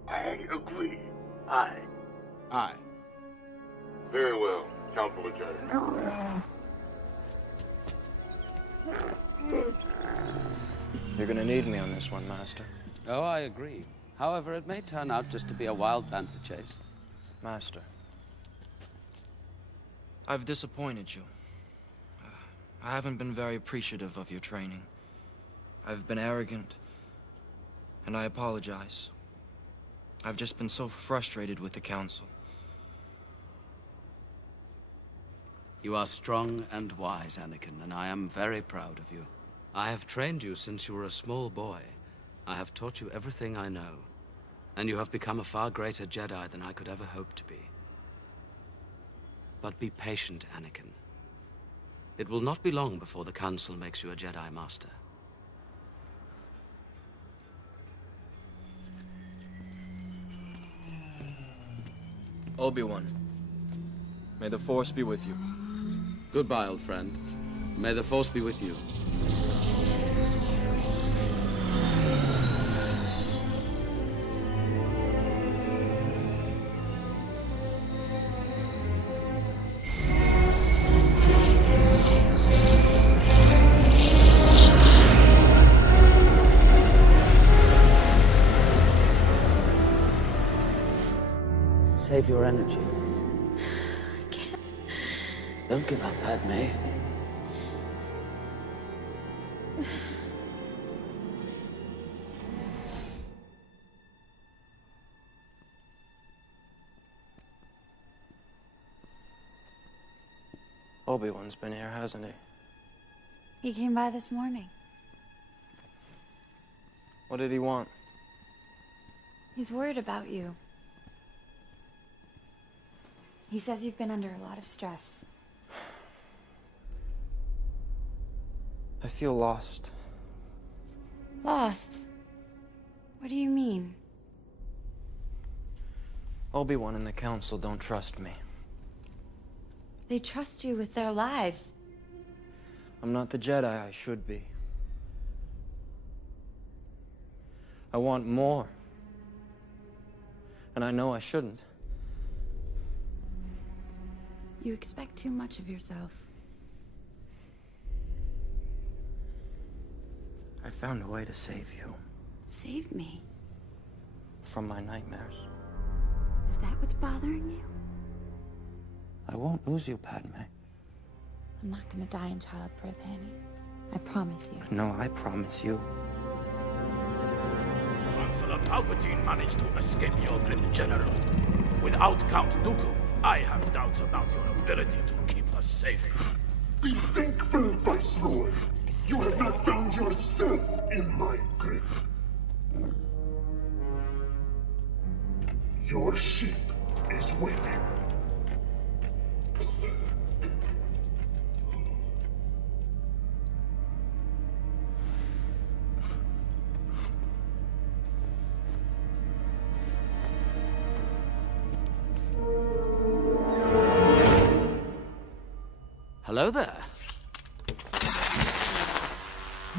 I agree. Aye. Aye. Very well, Council adjourned. You're gonna need me on this one, Master. Oh, I agree. However, it may turn out just to be a wild panther chase. Master, I've disappointed you. I haven't been very appreciative of your training. I've been arrogant, and I apologize. I've just been so frustrated with the Council. You are strong and wise, Anakin, and I am very proud of you. I have trained you since you were a small boy. I have taught you everything I know, and you have become a far greater Jedi than I could ever hope to be. But be patient, Anakin. It will not be long before the Council makes you a Jedi Master. Obi-Wan, may the Force be with you. Goodbye, old friend. May the Force be with you. Save your energy. I can't. Don't give up, Padme. Obi-Wan's been here, hasn't he? He came by this morning. What did he want? He's worried about you. He says you've been under a lot of stress. I feel lost. Lost? What do you mean? Obi-Wan and the Council don't trust me. They trust you with their lives. I'm not the Jedi I should be. I want more. And I know I shouldn't. You expect too much of yourself. I found a way to save you. Save me. From my nightmares. Is that what's bothering you? I won't lose you, Padme. I'm not gonna die in childbirth, Annie. I promise you. No, I promise you. Chancellor Palpatine managed to escape your grip, General. Without Count Dooku, I have doubts about your ability to keep us safe. Be thankful, Viceroy. You have not found yourself in my grip. Your ship is waiting. Hello there.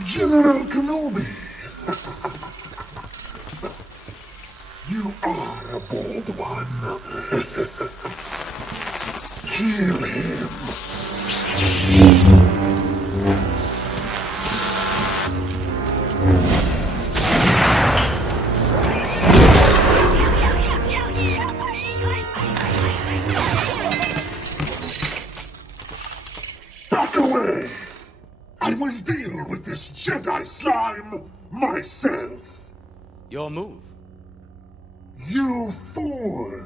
General Kenobi! You are a bold one. Kill him. Back away! I will deal with this Jedi slime myself! Your move? You fool!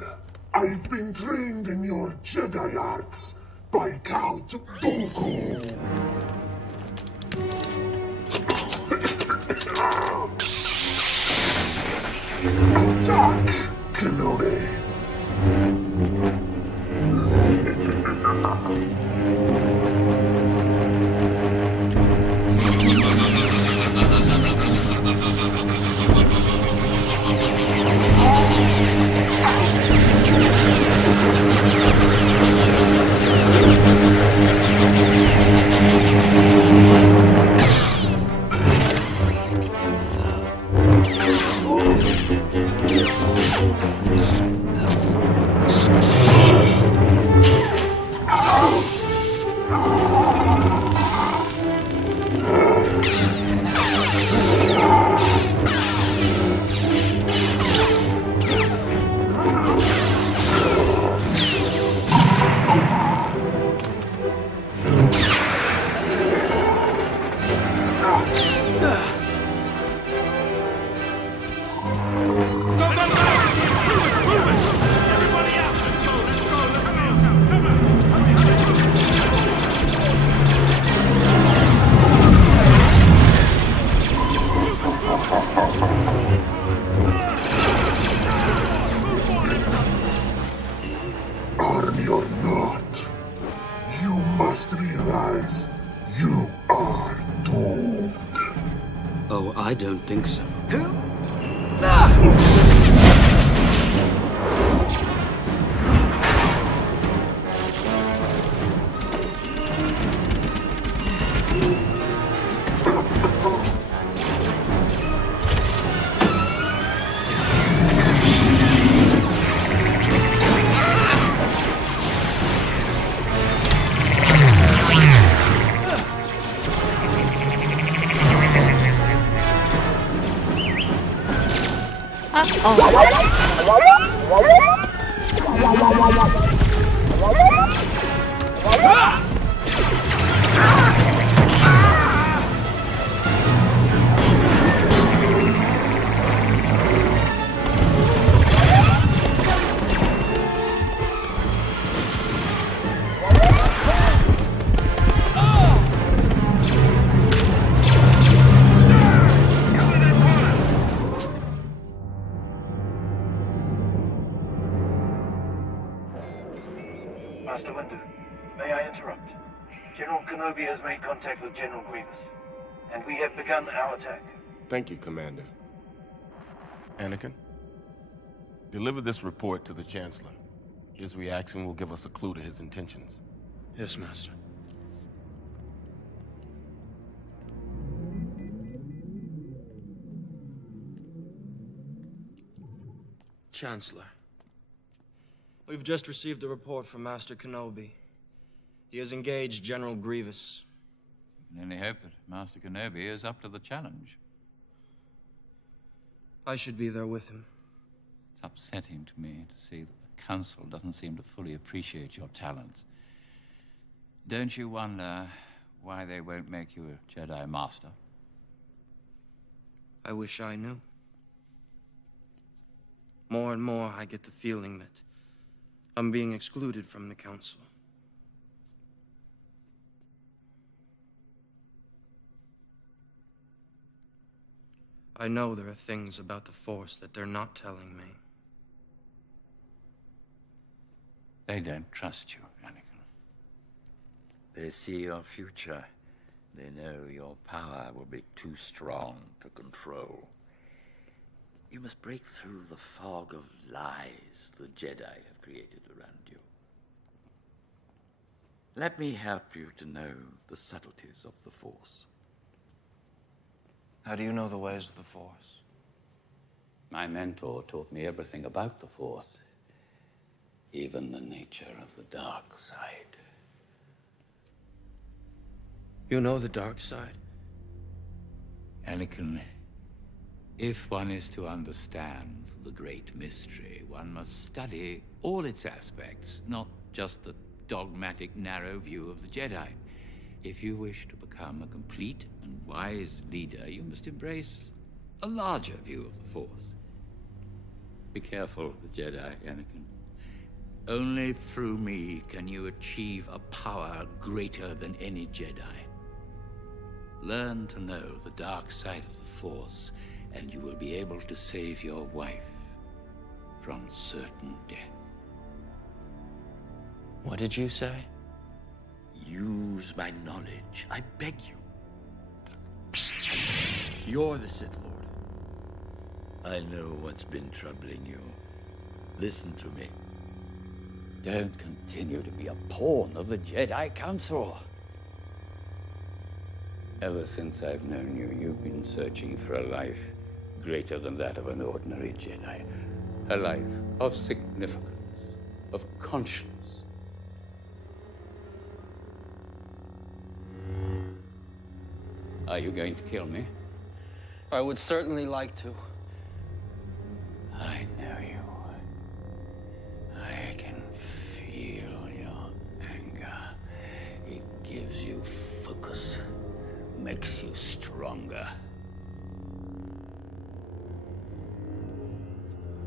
I've been trained in your Jedi arts by Count Dooku! Attack, Kenobi! Army or not, you must realize you are doomed. Oh, I don't think so. Master Windu, may I interrupt? General Kenobi has made contact with General Grievous. and we have begun our attack. Thank you, Commander. Anakin, deliver this report to the Chancellor. His reaction will give us a clue to his intentions. Yes, Master. Chancellor, we've just received a report from Master Kenobi. He has engaged General Grievous. You can only hope that Master Kenobi is up to the challenge. I should be there with him. It's upsetting to me to see that the Council doesn't seem to fully appreciate your talents. Don't you wonder why they won't make you a Jedi Master? I wish I knew. More and more, I get the feeling that I'm being excluded from the Council. I know there are things about the Force that they're not telling me. They don't trust you, Anakin. They see your future. They know your power will be too strong to control. You must break through the fog of lies the Jedi have created around you. Let me help you to know the subtleties of the Force. How do you know the ways of the Force? My mentor taught me everything about the Force, even the nature of the dark side. You know the dark side? Anakin, if one is to understand the great mystery, one must study all its aspects, not just the dogmatic, narrow view of the Jedi. If you wish to become a complete and wise leader, you must embrace a larger view of the Force. Be careful of the Jedi, Anakin. Only through me can you achieve a power greater than any Jedi. Learn to know the dark side of the Force, and you will be able to save your wife from certain death. What did you say? Use my knowledge, I beg you. You're the Sith Lord. I know what's been troubling you. Listen to me. Don't continue to be a pawn of the Jedi Council. Ever since I've known you, you've been searching for a life greater than that of an ordinary Jedi. A life of significance, of conscience. Are you going to kill me? I would certainly like to. I know you. I can feel your anger. It gives you focus, makes you stronger.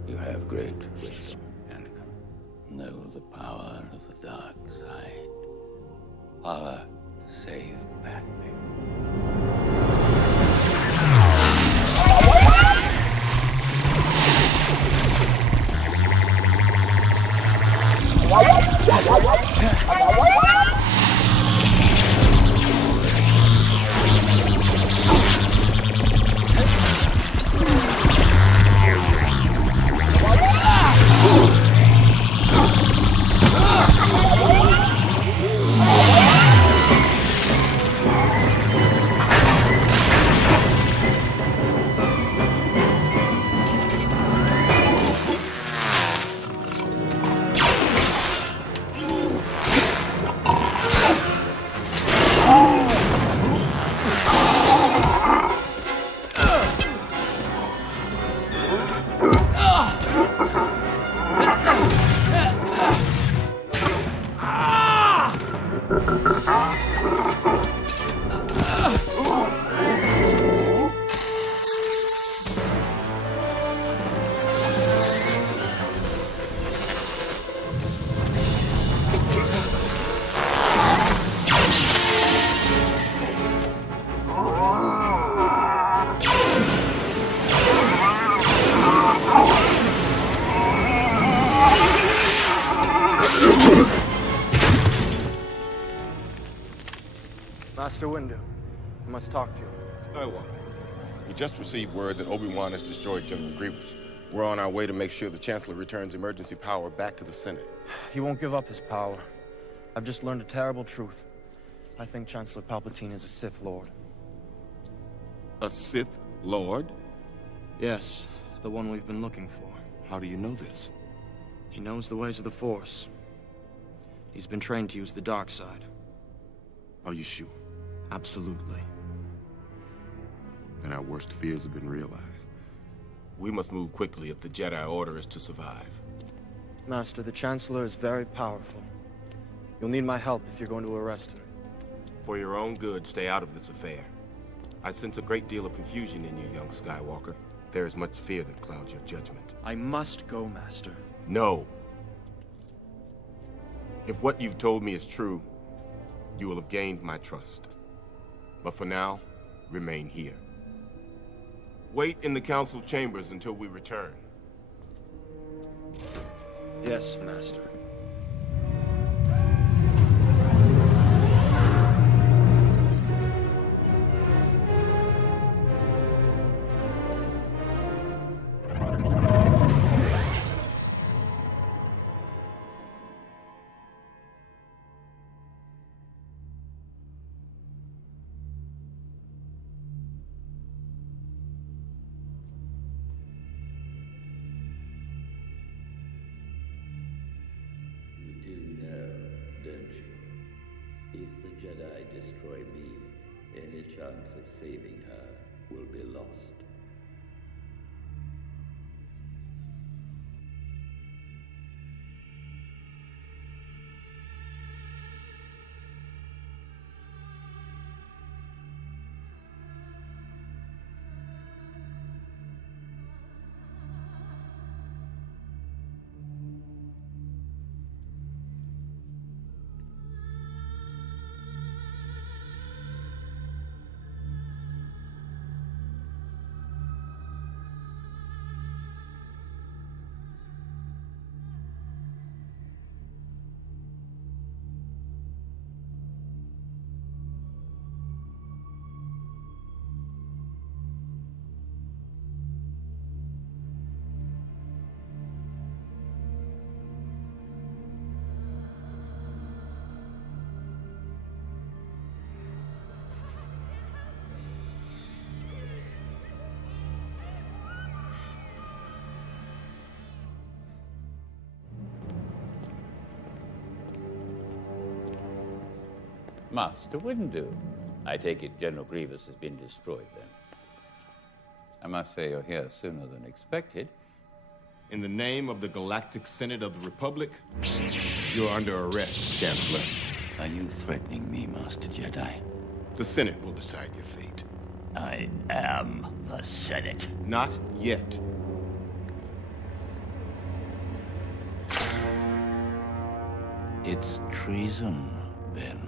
You have great wisdom, Anakin. Know the power of the dark side. Power to save Padme. Master Windu, I must talk to you. Skywalker, we just received word that Obi-Wan has destroyed General Grievous. We're on our way to make sure the Chancellor returns emergency power back to the Senate. He won't give up his power. I've just learned a terrible truth. I think Chancellor Palpatine is a Sith Lord. A Sith Lord? Yes, the one we've been looking for. How do you know this? He knows the ways of the Force. He's been trained to use the dark side. Are you sure? Absolutely. And our worst fears have been realized. We must move quickly if the Jedi Order is to survive. Master, the Chancellor is very powerful. You'll need my help if you're going to arrest him. For your own good, stay out of this affair. I sense a great deal of confusion in you, young Skywalker. There is much fear that clouds your judgment. I must go, Master. No. If what you've told me is true, you will have gained my trust. But for now, remain here. Wait in the council chambers until we return. Yes, Master. Destroy me, any chance of saving her will be lost. Master Windu. I take it General Grievous has been destroyed, then. I must say you're here sooner than expected. In the name of the Galactic Senate of the Republic, you're under arrest, Chancellor. Are you threatening me, Master Jedi? The Senate will decide your fate. I am the Senate. Not yet. It's treason, then.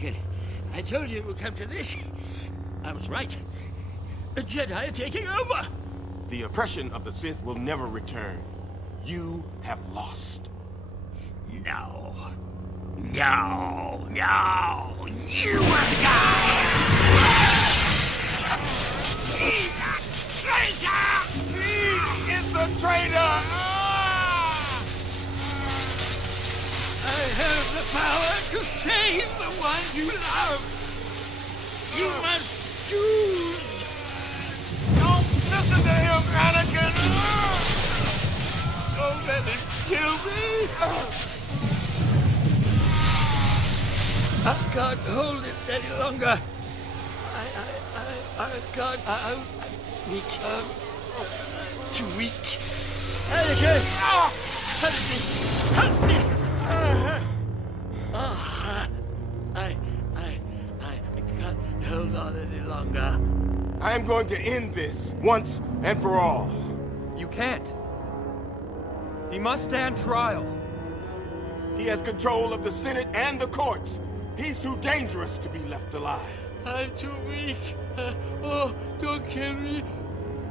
Anakin, I told you it would come to this. I was right. The Jedi are taking over. The oppression of the Sith will never return. You have lost. No. No. No. You will die! He's a traitor! He is the traitor! I have the power to save the one you love. You must choose. Don't listen to him, Anakin! Don't let him kill me. I can't hold it any longer. I can't. I'm too weak. Anakin! Anakin! Help me! I can't hold on any longer. I am going to end this once and for all. You can't. He must stand trial. He has control of the Senate and the courts. He's too dangerous to be left alive. I'm too weak. Oh, don't kill me.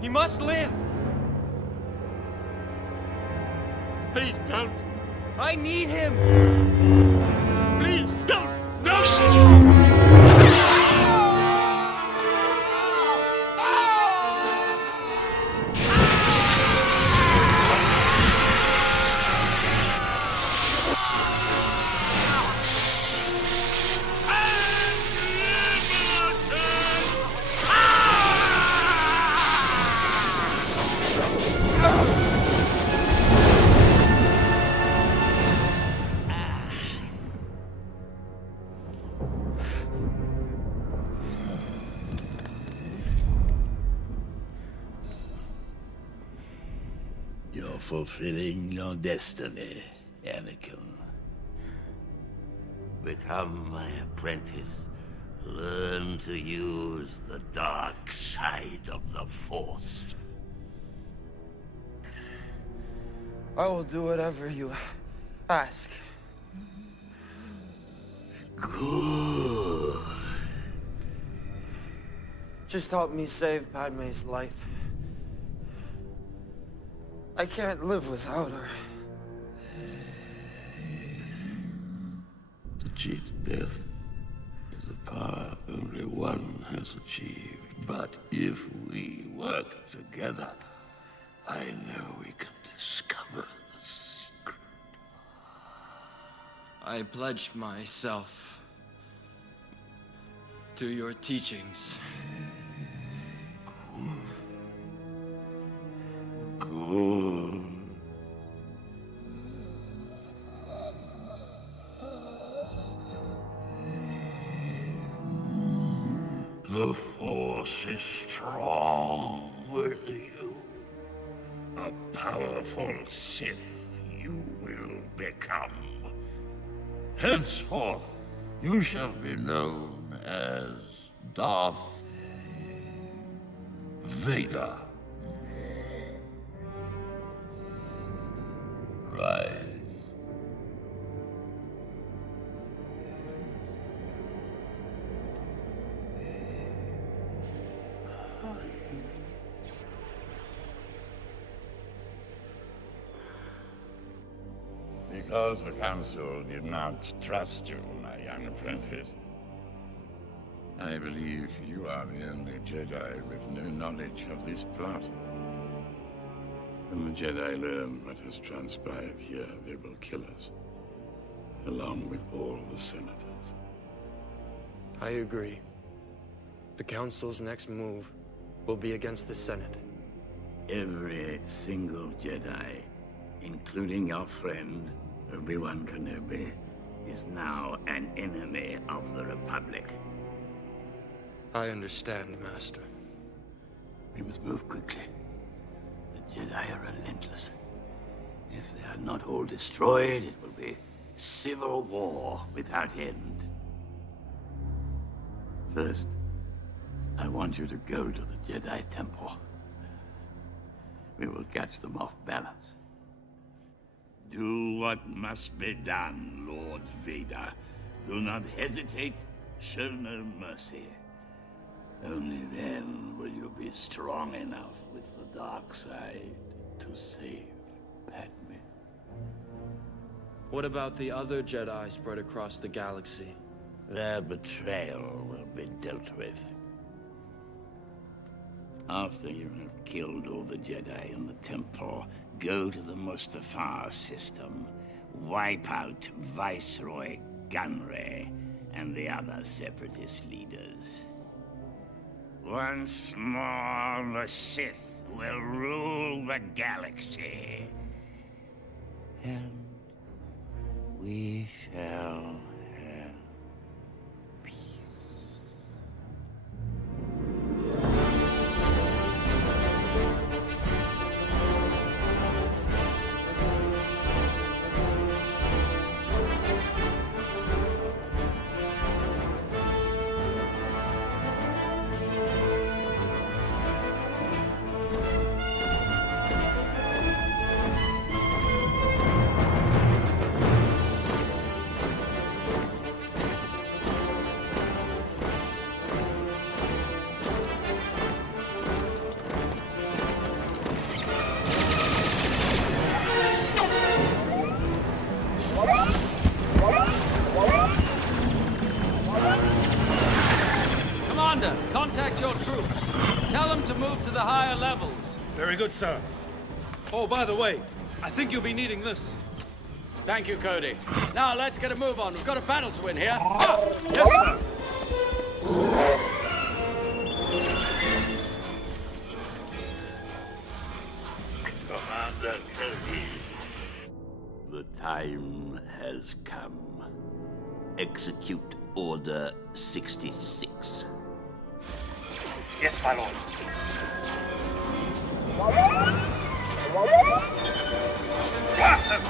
He must live. Please don't. I need him. Please don't. No! You're fulfilling your destiny, Anakin. Become my apprentice. Learn to use the dark side of the Force. I will do whatever you ask. Good. Just help me save Padme's life. I can't live without her. To cheat death is a power only one has achieved. But if we work together, I know we can discover the secret. I pledge myself to your teachings. Good. The Force is strong with you. A powerful Sith you will become. Henceforth, you shall be known as Darth Vader. Rise. Because the Council did not trust you, my young apprentice, I believe you are the only Jedi with no knowledge of this plot. When the Jedi learn what has transpired here, they will kill us, along with all the senators. I agree. The Council's next move will be against the Senate. Every single Jedi, including your friend, Obi-Wan Kenobi, is now an enemy of the Republic. I understand, Master. We must move quickly. The Jedi are relentless. If they are not all destroyed, it will be civil war without end. First, I want you to go to the Jedi Temple. We will catch them off balance. Do what must be done, Lord Vader. Do not hesitate Show no mercy. Only then will you be strong enough with the dark side to save Padme. What about the other Jedi spread across the galaxy? Their betrayal will be dealt with. After you have killed all the Jedi in the Temple, go to the Mustafar system, wipe out Viceroy Gunray and the other Separatist leaders. Once more, the Sith will rule the galaxy. And we shall have peace. Commander, contact your troops. Tell them to move to the higher levels. Very good, sir. Oh, by the way, I think you'll be needing this. Thank you, Cody. Now let's get a move on. We've got a battle to win here. Yes, sir. Commander Cody, the time has come. Execute Order 66. Yes, my lord. Blast him!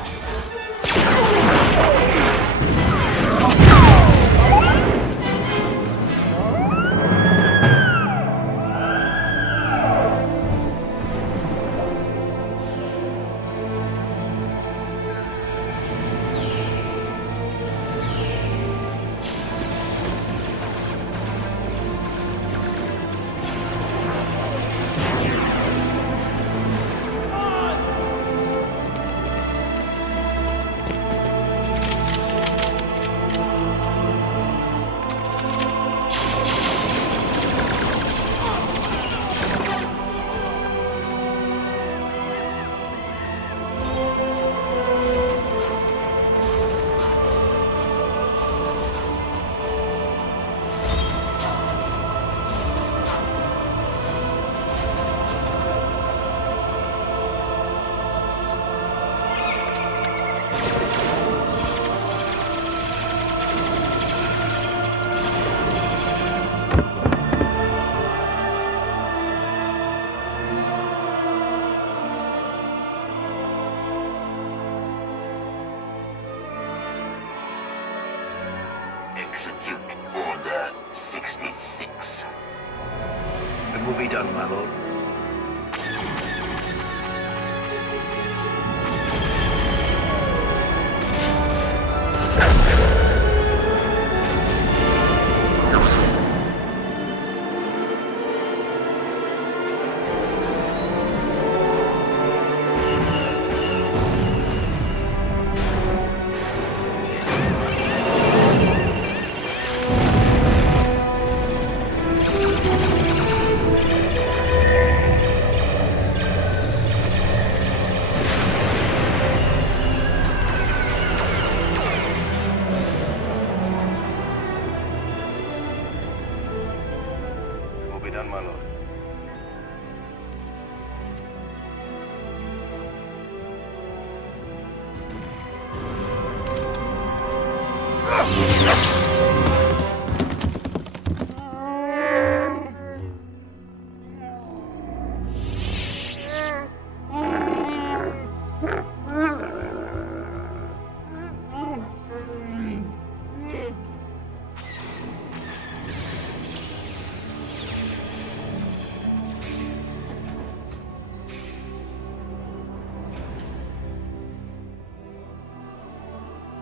Execute Order 66. It will be done, my lord.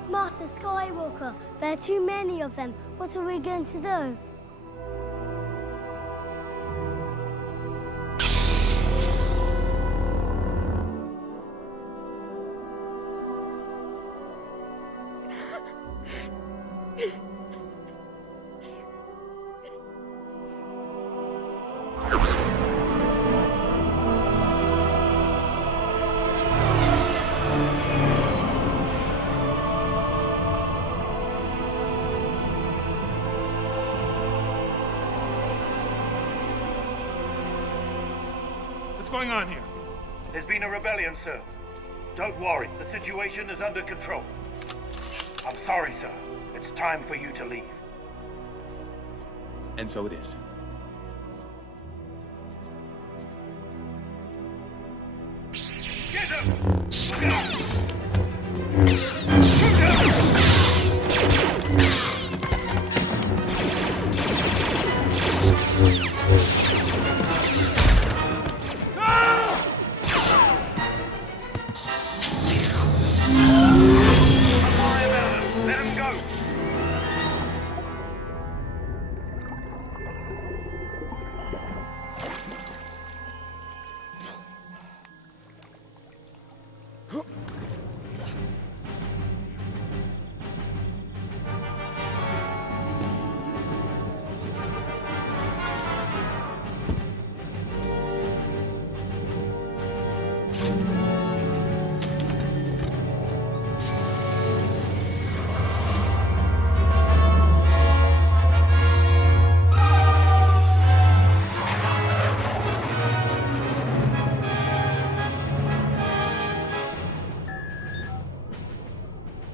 Master Skywalker, there are too many of them. What are we going to do? What's going on here? There's been a rebellion, sir. Don't worry, the situation is under control. I'm sorry, sir. It's time for you to leave. And so it is. Get him! Look out! Shoot him! Let him go!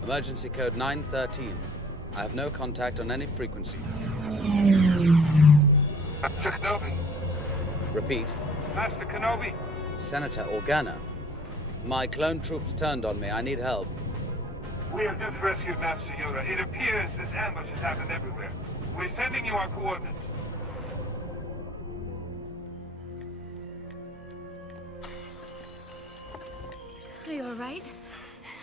Emergency code 913. I have no contact on any frequency. Master Kenobi. Repeat. Master Kenobi. Senator Organa. My clone troops turned on me. I need help. We have just rescued Master Yoda. It appears this ambush has happened everywhere. We're sending you our coordinates. Are you alright?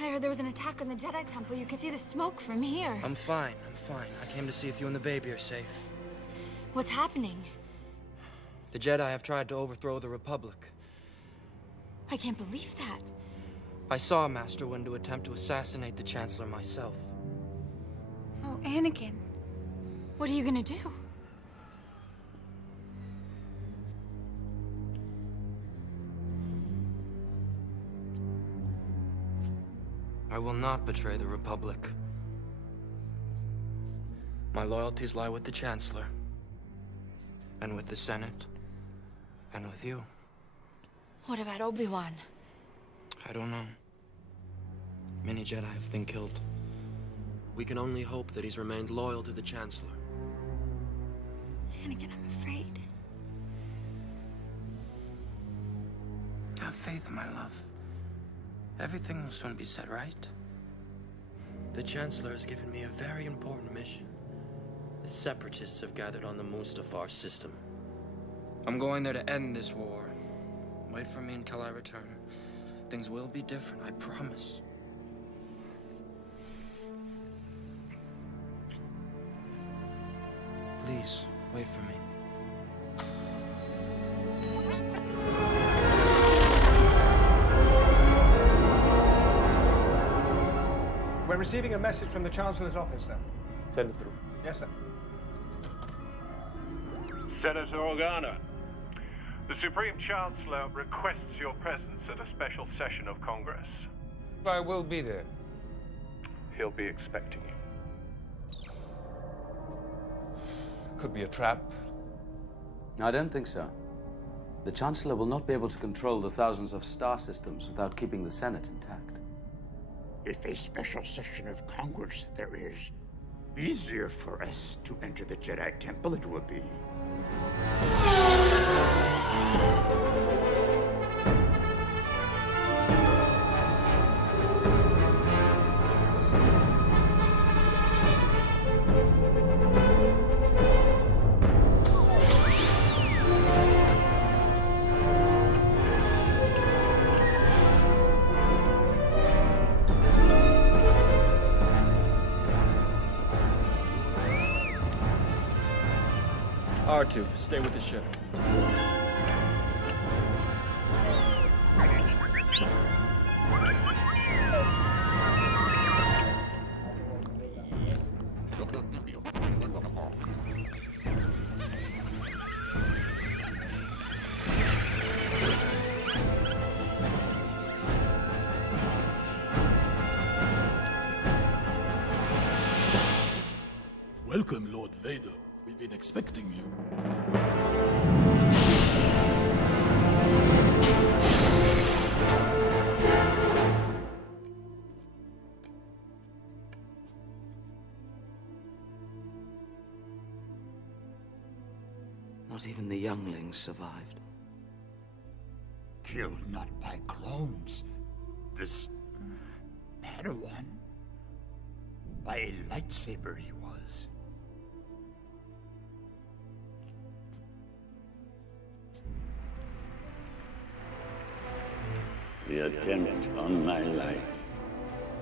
I heard there was an attack on the Jedi Temple. You can see the smoke from here. I'm fine. I came to see if you and the baby are safe. What's happening? The Jedi have tried to overthrow the Republic. I can't believe that. I saw Master Windu attempt to assassinate the Chancellor myself. Oh, Anakin. What are you gonna do? I will not betray the Republic. My loyalties lie with the Chancellor, and with the Senate, and with you. What about Obi-Wan? I don't know. Many Jedi have been killed. We can only hope that he's remained loyal to the Chancellor. Anakin, I'm afraid. Have faith, my love. Everything will soon be set right. The Chancellor has given me a very important mission. The Separatists have gathered on the Mustafar system. I'm going there to end this war. Wait for me until I return. Things will be different, I promise. Please, wait for me. We're receiving a message from the Chancellor's office, sir. Send it through. Yes, sir. Senator Organa, the Supreme Chancellor requests your presence at a special session of Congress. I will be there. He'll be expecting you. Could be a trap. I don't think so. The Chancellor will not be able to control the thousands of star systems without keeping the Senate intact. If a special session of Congress there is, easier for us to enter the Jedi Temple it will be. R2, stay with the ship. Welcome, Lord Vader. We've been expecting you. Not even the younglings survived. Killed not by clones. This Padawan. By a lightsaber he was. The attempt on my life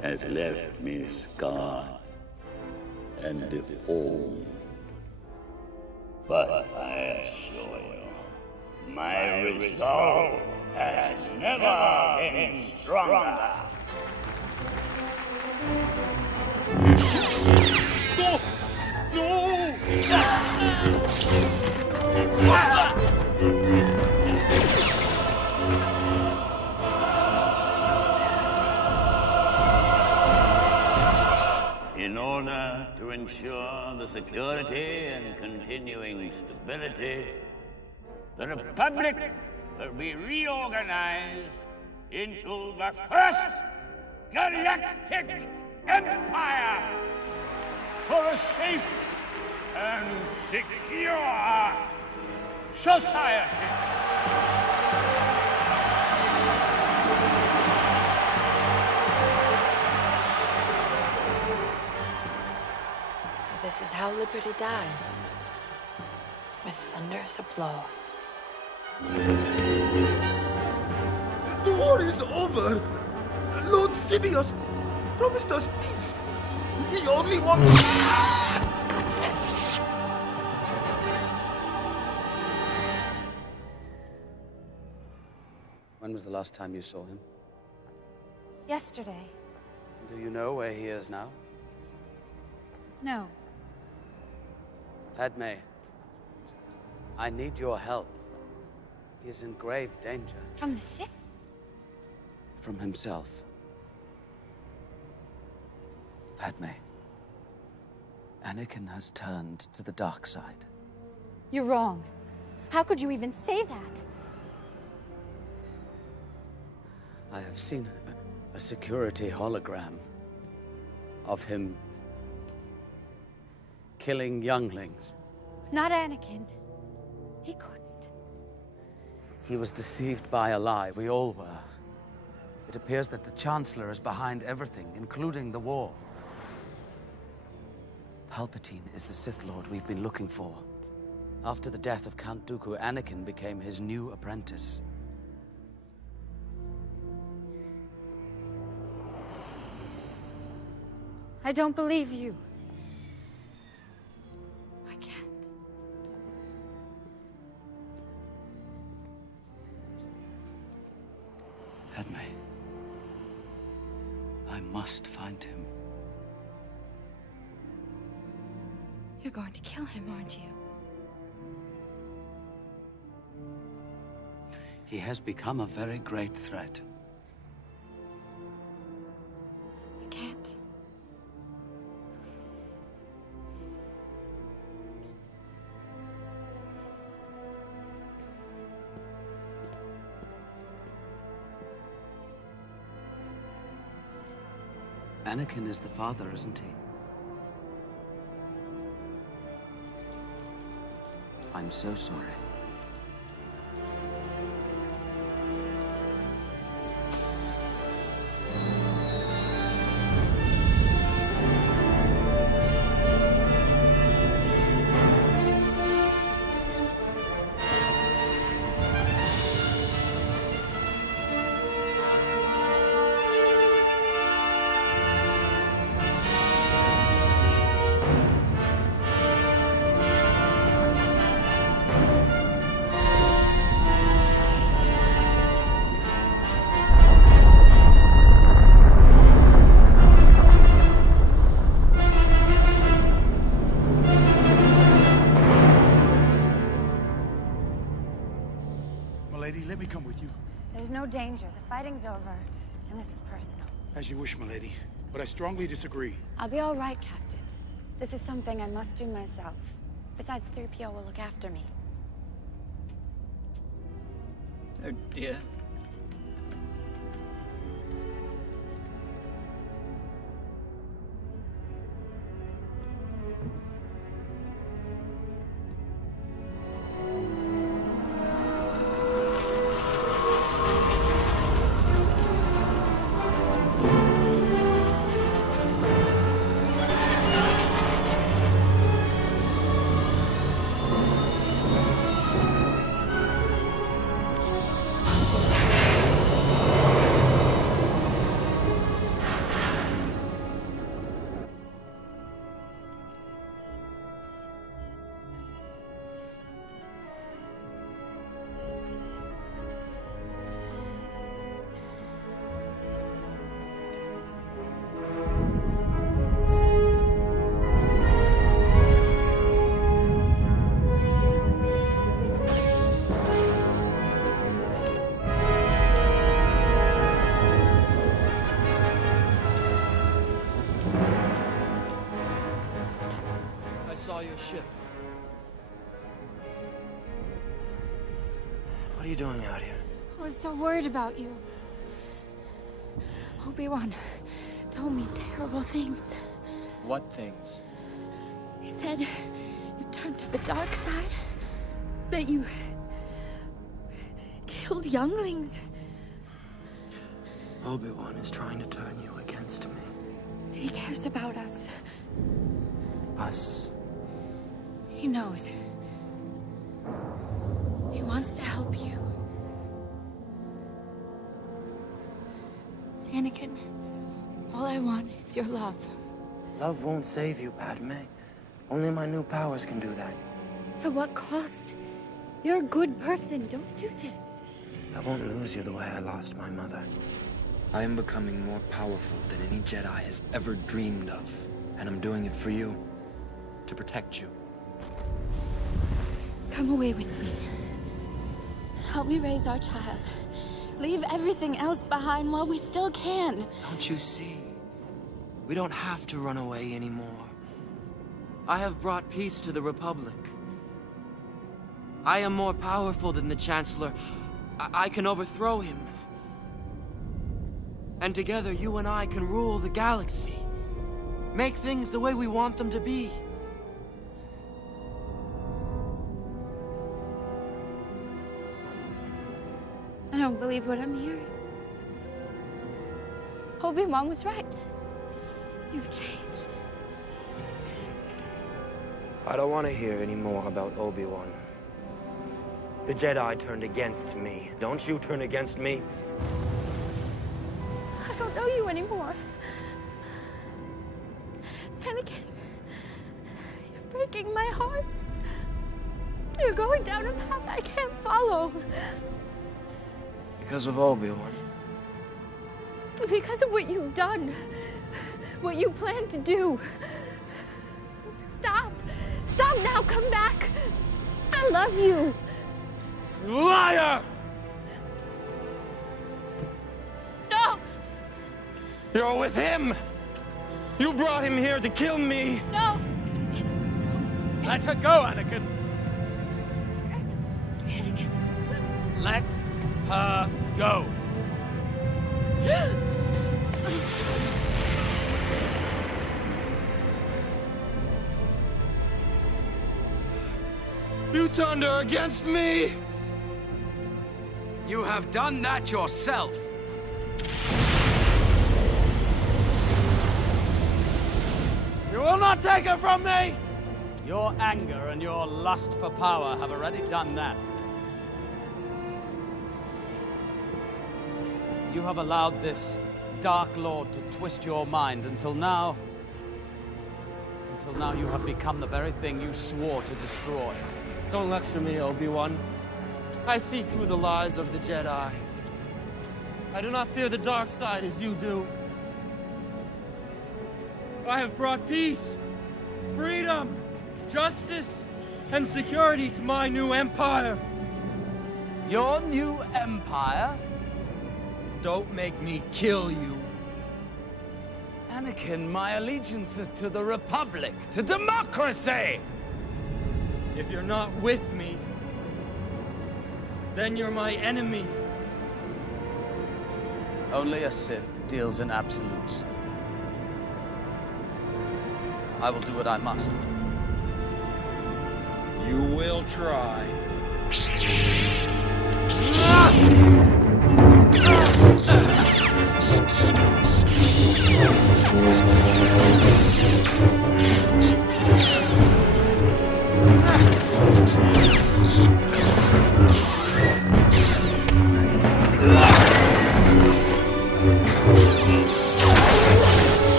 has left me scarred and deformed. But I assure you, my resolve has never been stronger. No! In order to ensure the security and continuing stability, the Republic will be reorganized into the First Galactic Empire for a safe and secure society. So this is how liberty dies. With thunderous applause. The war is over. Lord Sidious promised us peace. He only wants... When was the last time you saw him? Yesterday. Do you know where he is now? No. Padme, I need your help. He is in grave danger. From the Sith? From himself. Padme, Anakin has turned to the dark side. You're wrong. How could you even say that? I have seen a security hologram of him killing younglings. Not Anakin. He couldn't. He was deceived by a lie. We all were. It appears that the Chancellor is behind everything, including the war. Palpatine is the Sith Lord we've been looking for. After the death of Count Dooku, Anakin became his new apprentice. I don't believe you. I can't. Padme, I must find him. You're going to kill him, aren't you? He has become a very great threat. I can't. Anakin is the father, isn't he? I'm so sorry. no danger. The fighting's over, and this is personal. As you wish, milady, but I strongly disagree. I'll be all right, Captain. This is something I must do myself. Besides, 3PO will look after me. Oh, dear. Saw your ship. What are you doing out here? I was so worried about you. Obi-Wan told me terrible things. What things? He said you've turned to the dark side. That you killed younglings. Obi-Wan is trying to turn you against me. He cares about us. Us? He knows. He wants to help you. Anakin, all I want is your love. Love won't save you, Padme. Only my new powers can do that. At what cost? You're a good person. Don't do this. I won't lose you the way I lost my mother. I am becoming more powerful than any Jedi has ever dreamed of. And I'm doing it for you. To protect you. Come away with me. Help me raise our child. Leave everything else behind while we still can. Don't you see? We don't have to run away anymore. I have brought peace to the Republic. I am more powerful than the Chancellor. I can overthrow him. And together, you and I can rule the galaxy. Make things the way we want them to be. I don't believe what I'm hearing. Obi-Wan was right. You've changed. I don't want to hear any more about Obi-Wan. The Jedi turned against me. Don't you turn against me? I don't know you anymore. Anakin, you're breaking my heart. You're going down a path I can't follow. Because of Obi-Wan. Because of what you've done. What you plan to do. Stop. Stop now. Come back. I love you. Liar! No! You're with him! You brought him here to kill me! No! Let her go, Anakin! Anakin. Let her go! You turned her against me! You have done that yourself! You will not take her from me! Your anger and your lust for power have already done that. You have allowed this Dark Lord to twist your mind until now you have become the very thing you swore to destroy. Don't lecture me, Obi-Wan. I see through the lies of the Jedi. I do not fear the dark side as you do. I have brought peace, freedom, justice, and security to my new empire. Your new empire? Don't make me kill you. Anakin, my allegiance is to the Republic, to democracy! If you're not with me, then you're my enemy. Only a Sith deals in absolutes. I will do what I must. You will try.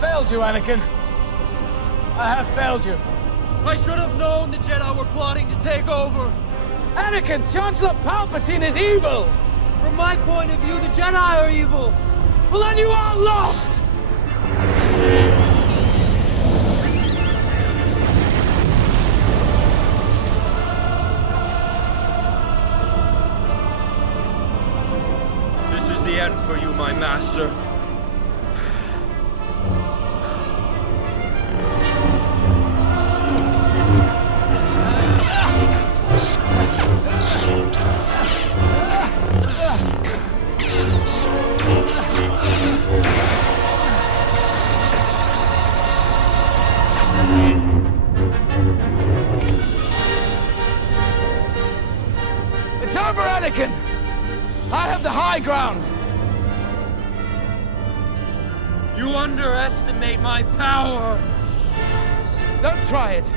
failed you, Anakin. I have failed you. I should have known the Jedi were plotting to take over. Anakin, Chancellor Palpatine is evil! From my point of view, the Jedi are evil. Well, then you are lost! This is the end for you, my master. Anakin! I have the high ground! You underestimate my power! Don't try it!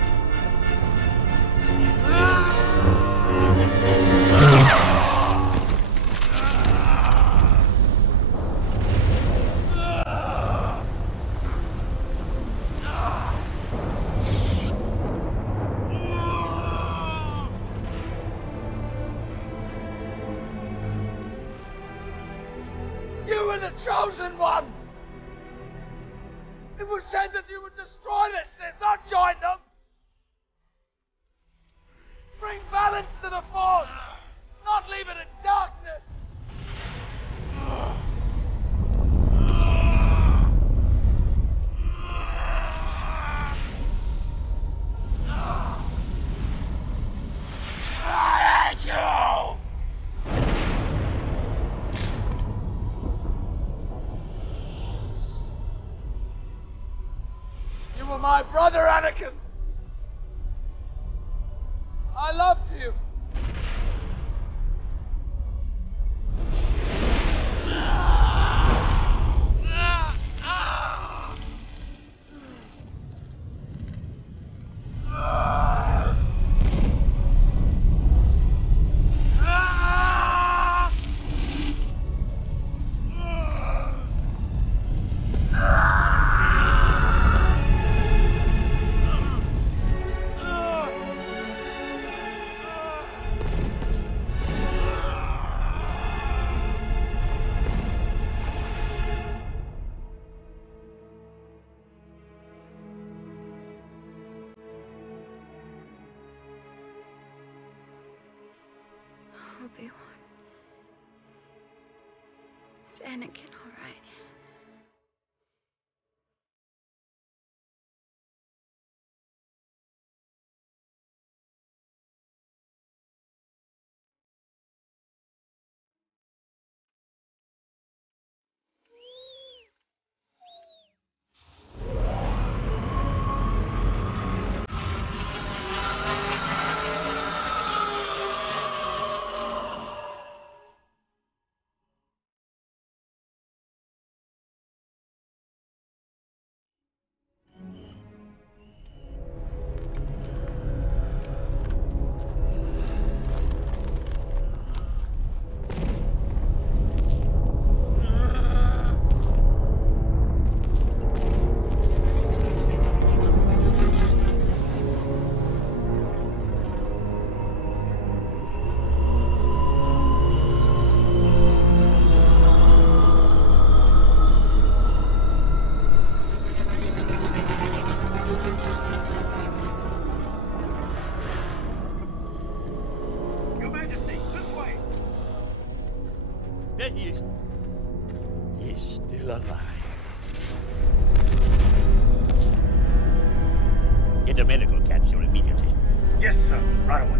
You were the chosen one! It was said that you would destroy the Sith, not join them! Bring balance to the Force, not leave it in darkness! I hate you! You were my brother, Anakin! I loved you! Obi-Wan. Is Anakin all right? He's still alive. Get a medical capsule immediately. Yes, sir. Right away.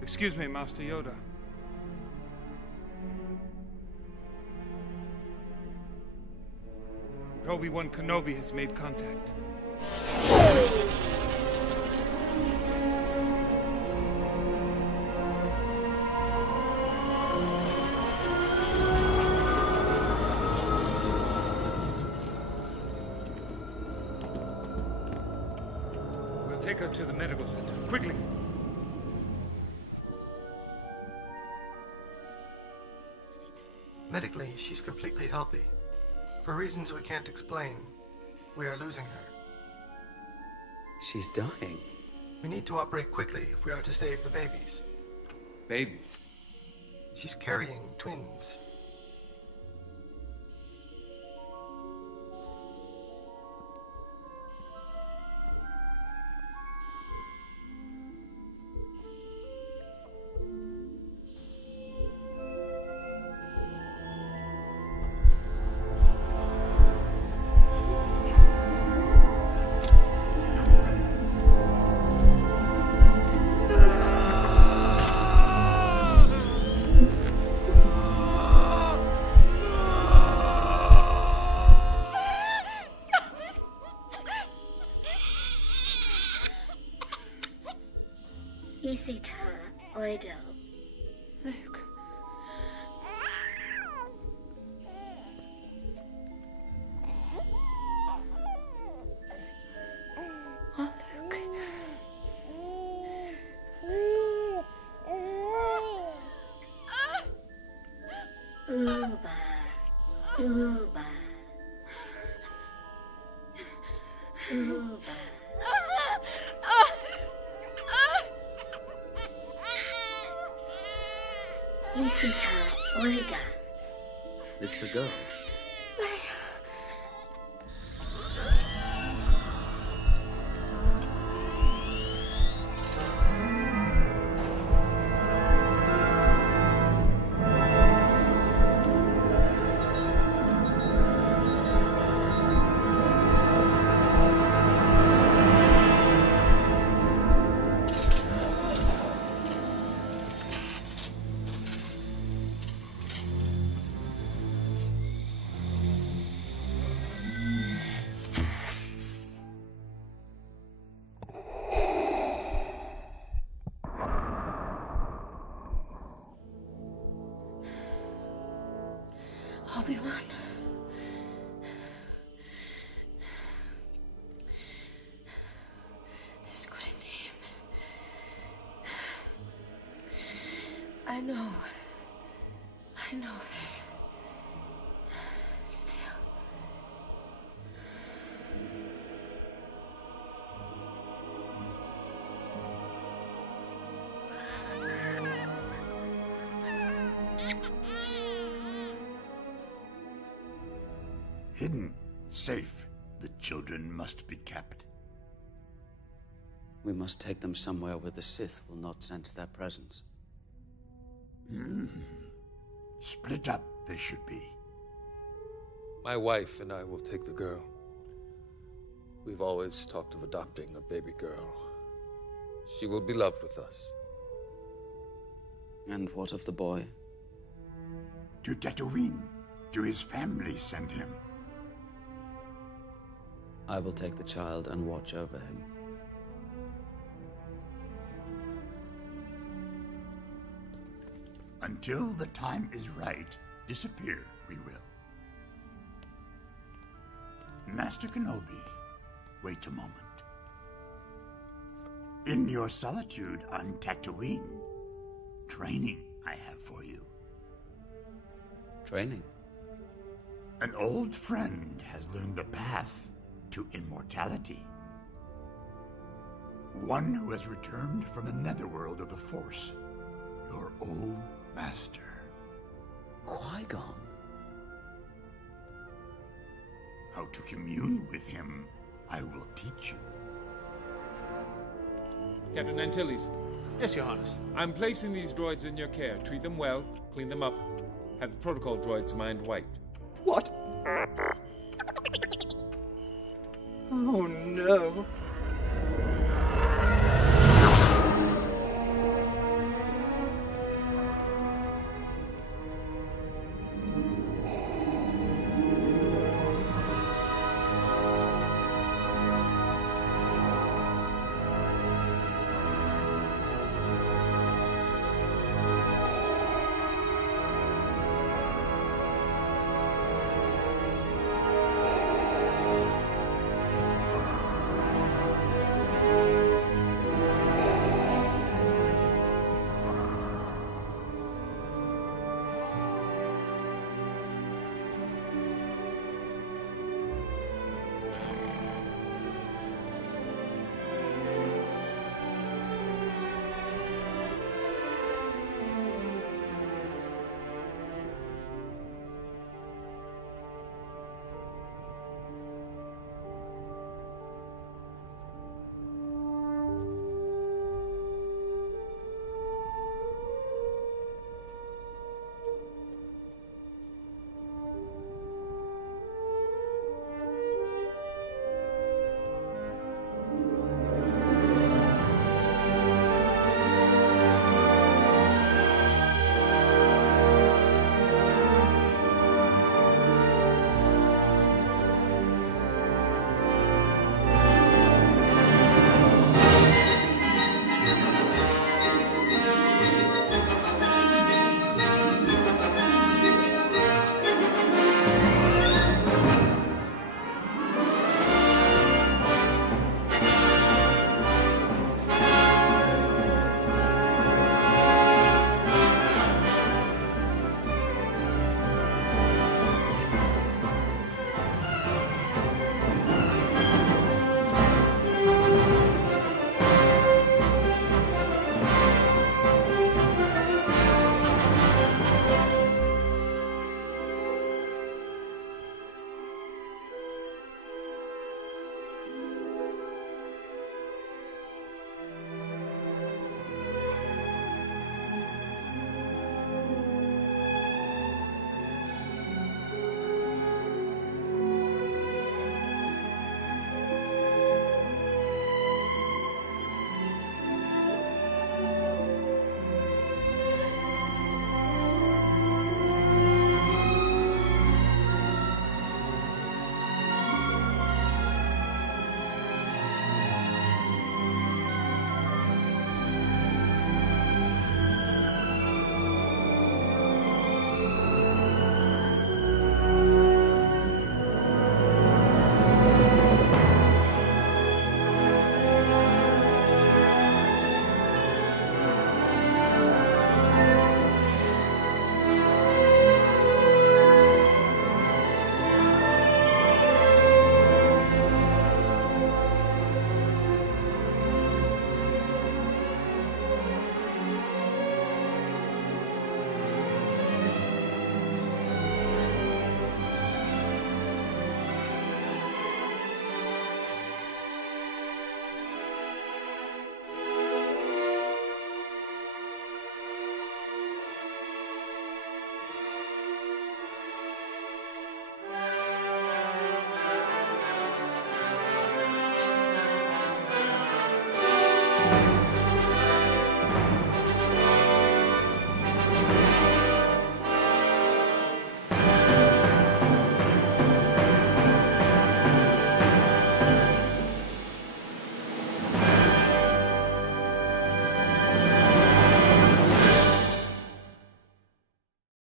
Excuse me, Master Yoda. Obi-Wan Kenobi has made contact. We'll take her to the medical center, quickly. Medically, she's completely healthy. For reasons we can't explain, we are losing her. She's dying. We need to operate quickly if we are to save the babies. Babies? She's carrying twins. Visitor Odo. Luke. Oh, Luke. Uba. Uba. Uba. Visitor Oida. It's a girl. Obi-Wan. There's good in him. I know there's still. Hidden, safe. The children must be kept. We must take them somewhere where the Sith will not sense their presence. Split up, they should be. My wife and I will take the girl. We've always talked of adopting a baby girl. She will be loved with us. And what of the boy? To Tatooine. To his family send him. I will take the child and watch over him. Until the time is right, disappear we will. Master Kenobi, wait a moment. In your solitude on Tatooine, training I have for you. Training? An old friend has learned the path to immortality. One who has returned from the netherworld of the Force. Your old master. Qui-Gon? How to commune with him, I will teach you. Captain Antilles. Yes, Your Highness. I'm placing these droids in your care. Treat them well, clean them up. Have the protocol droids mind wiped. What? Oh no.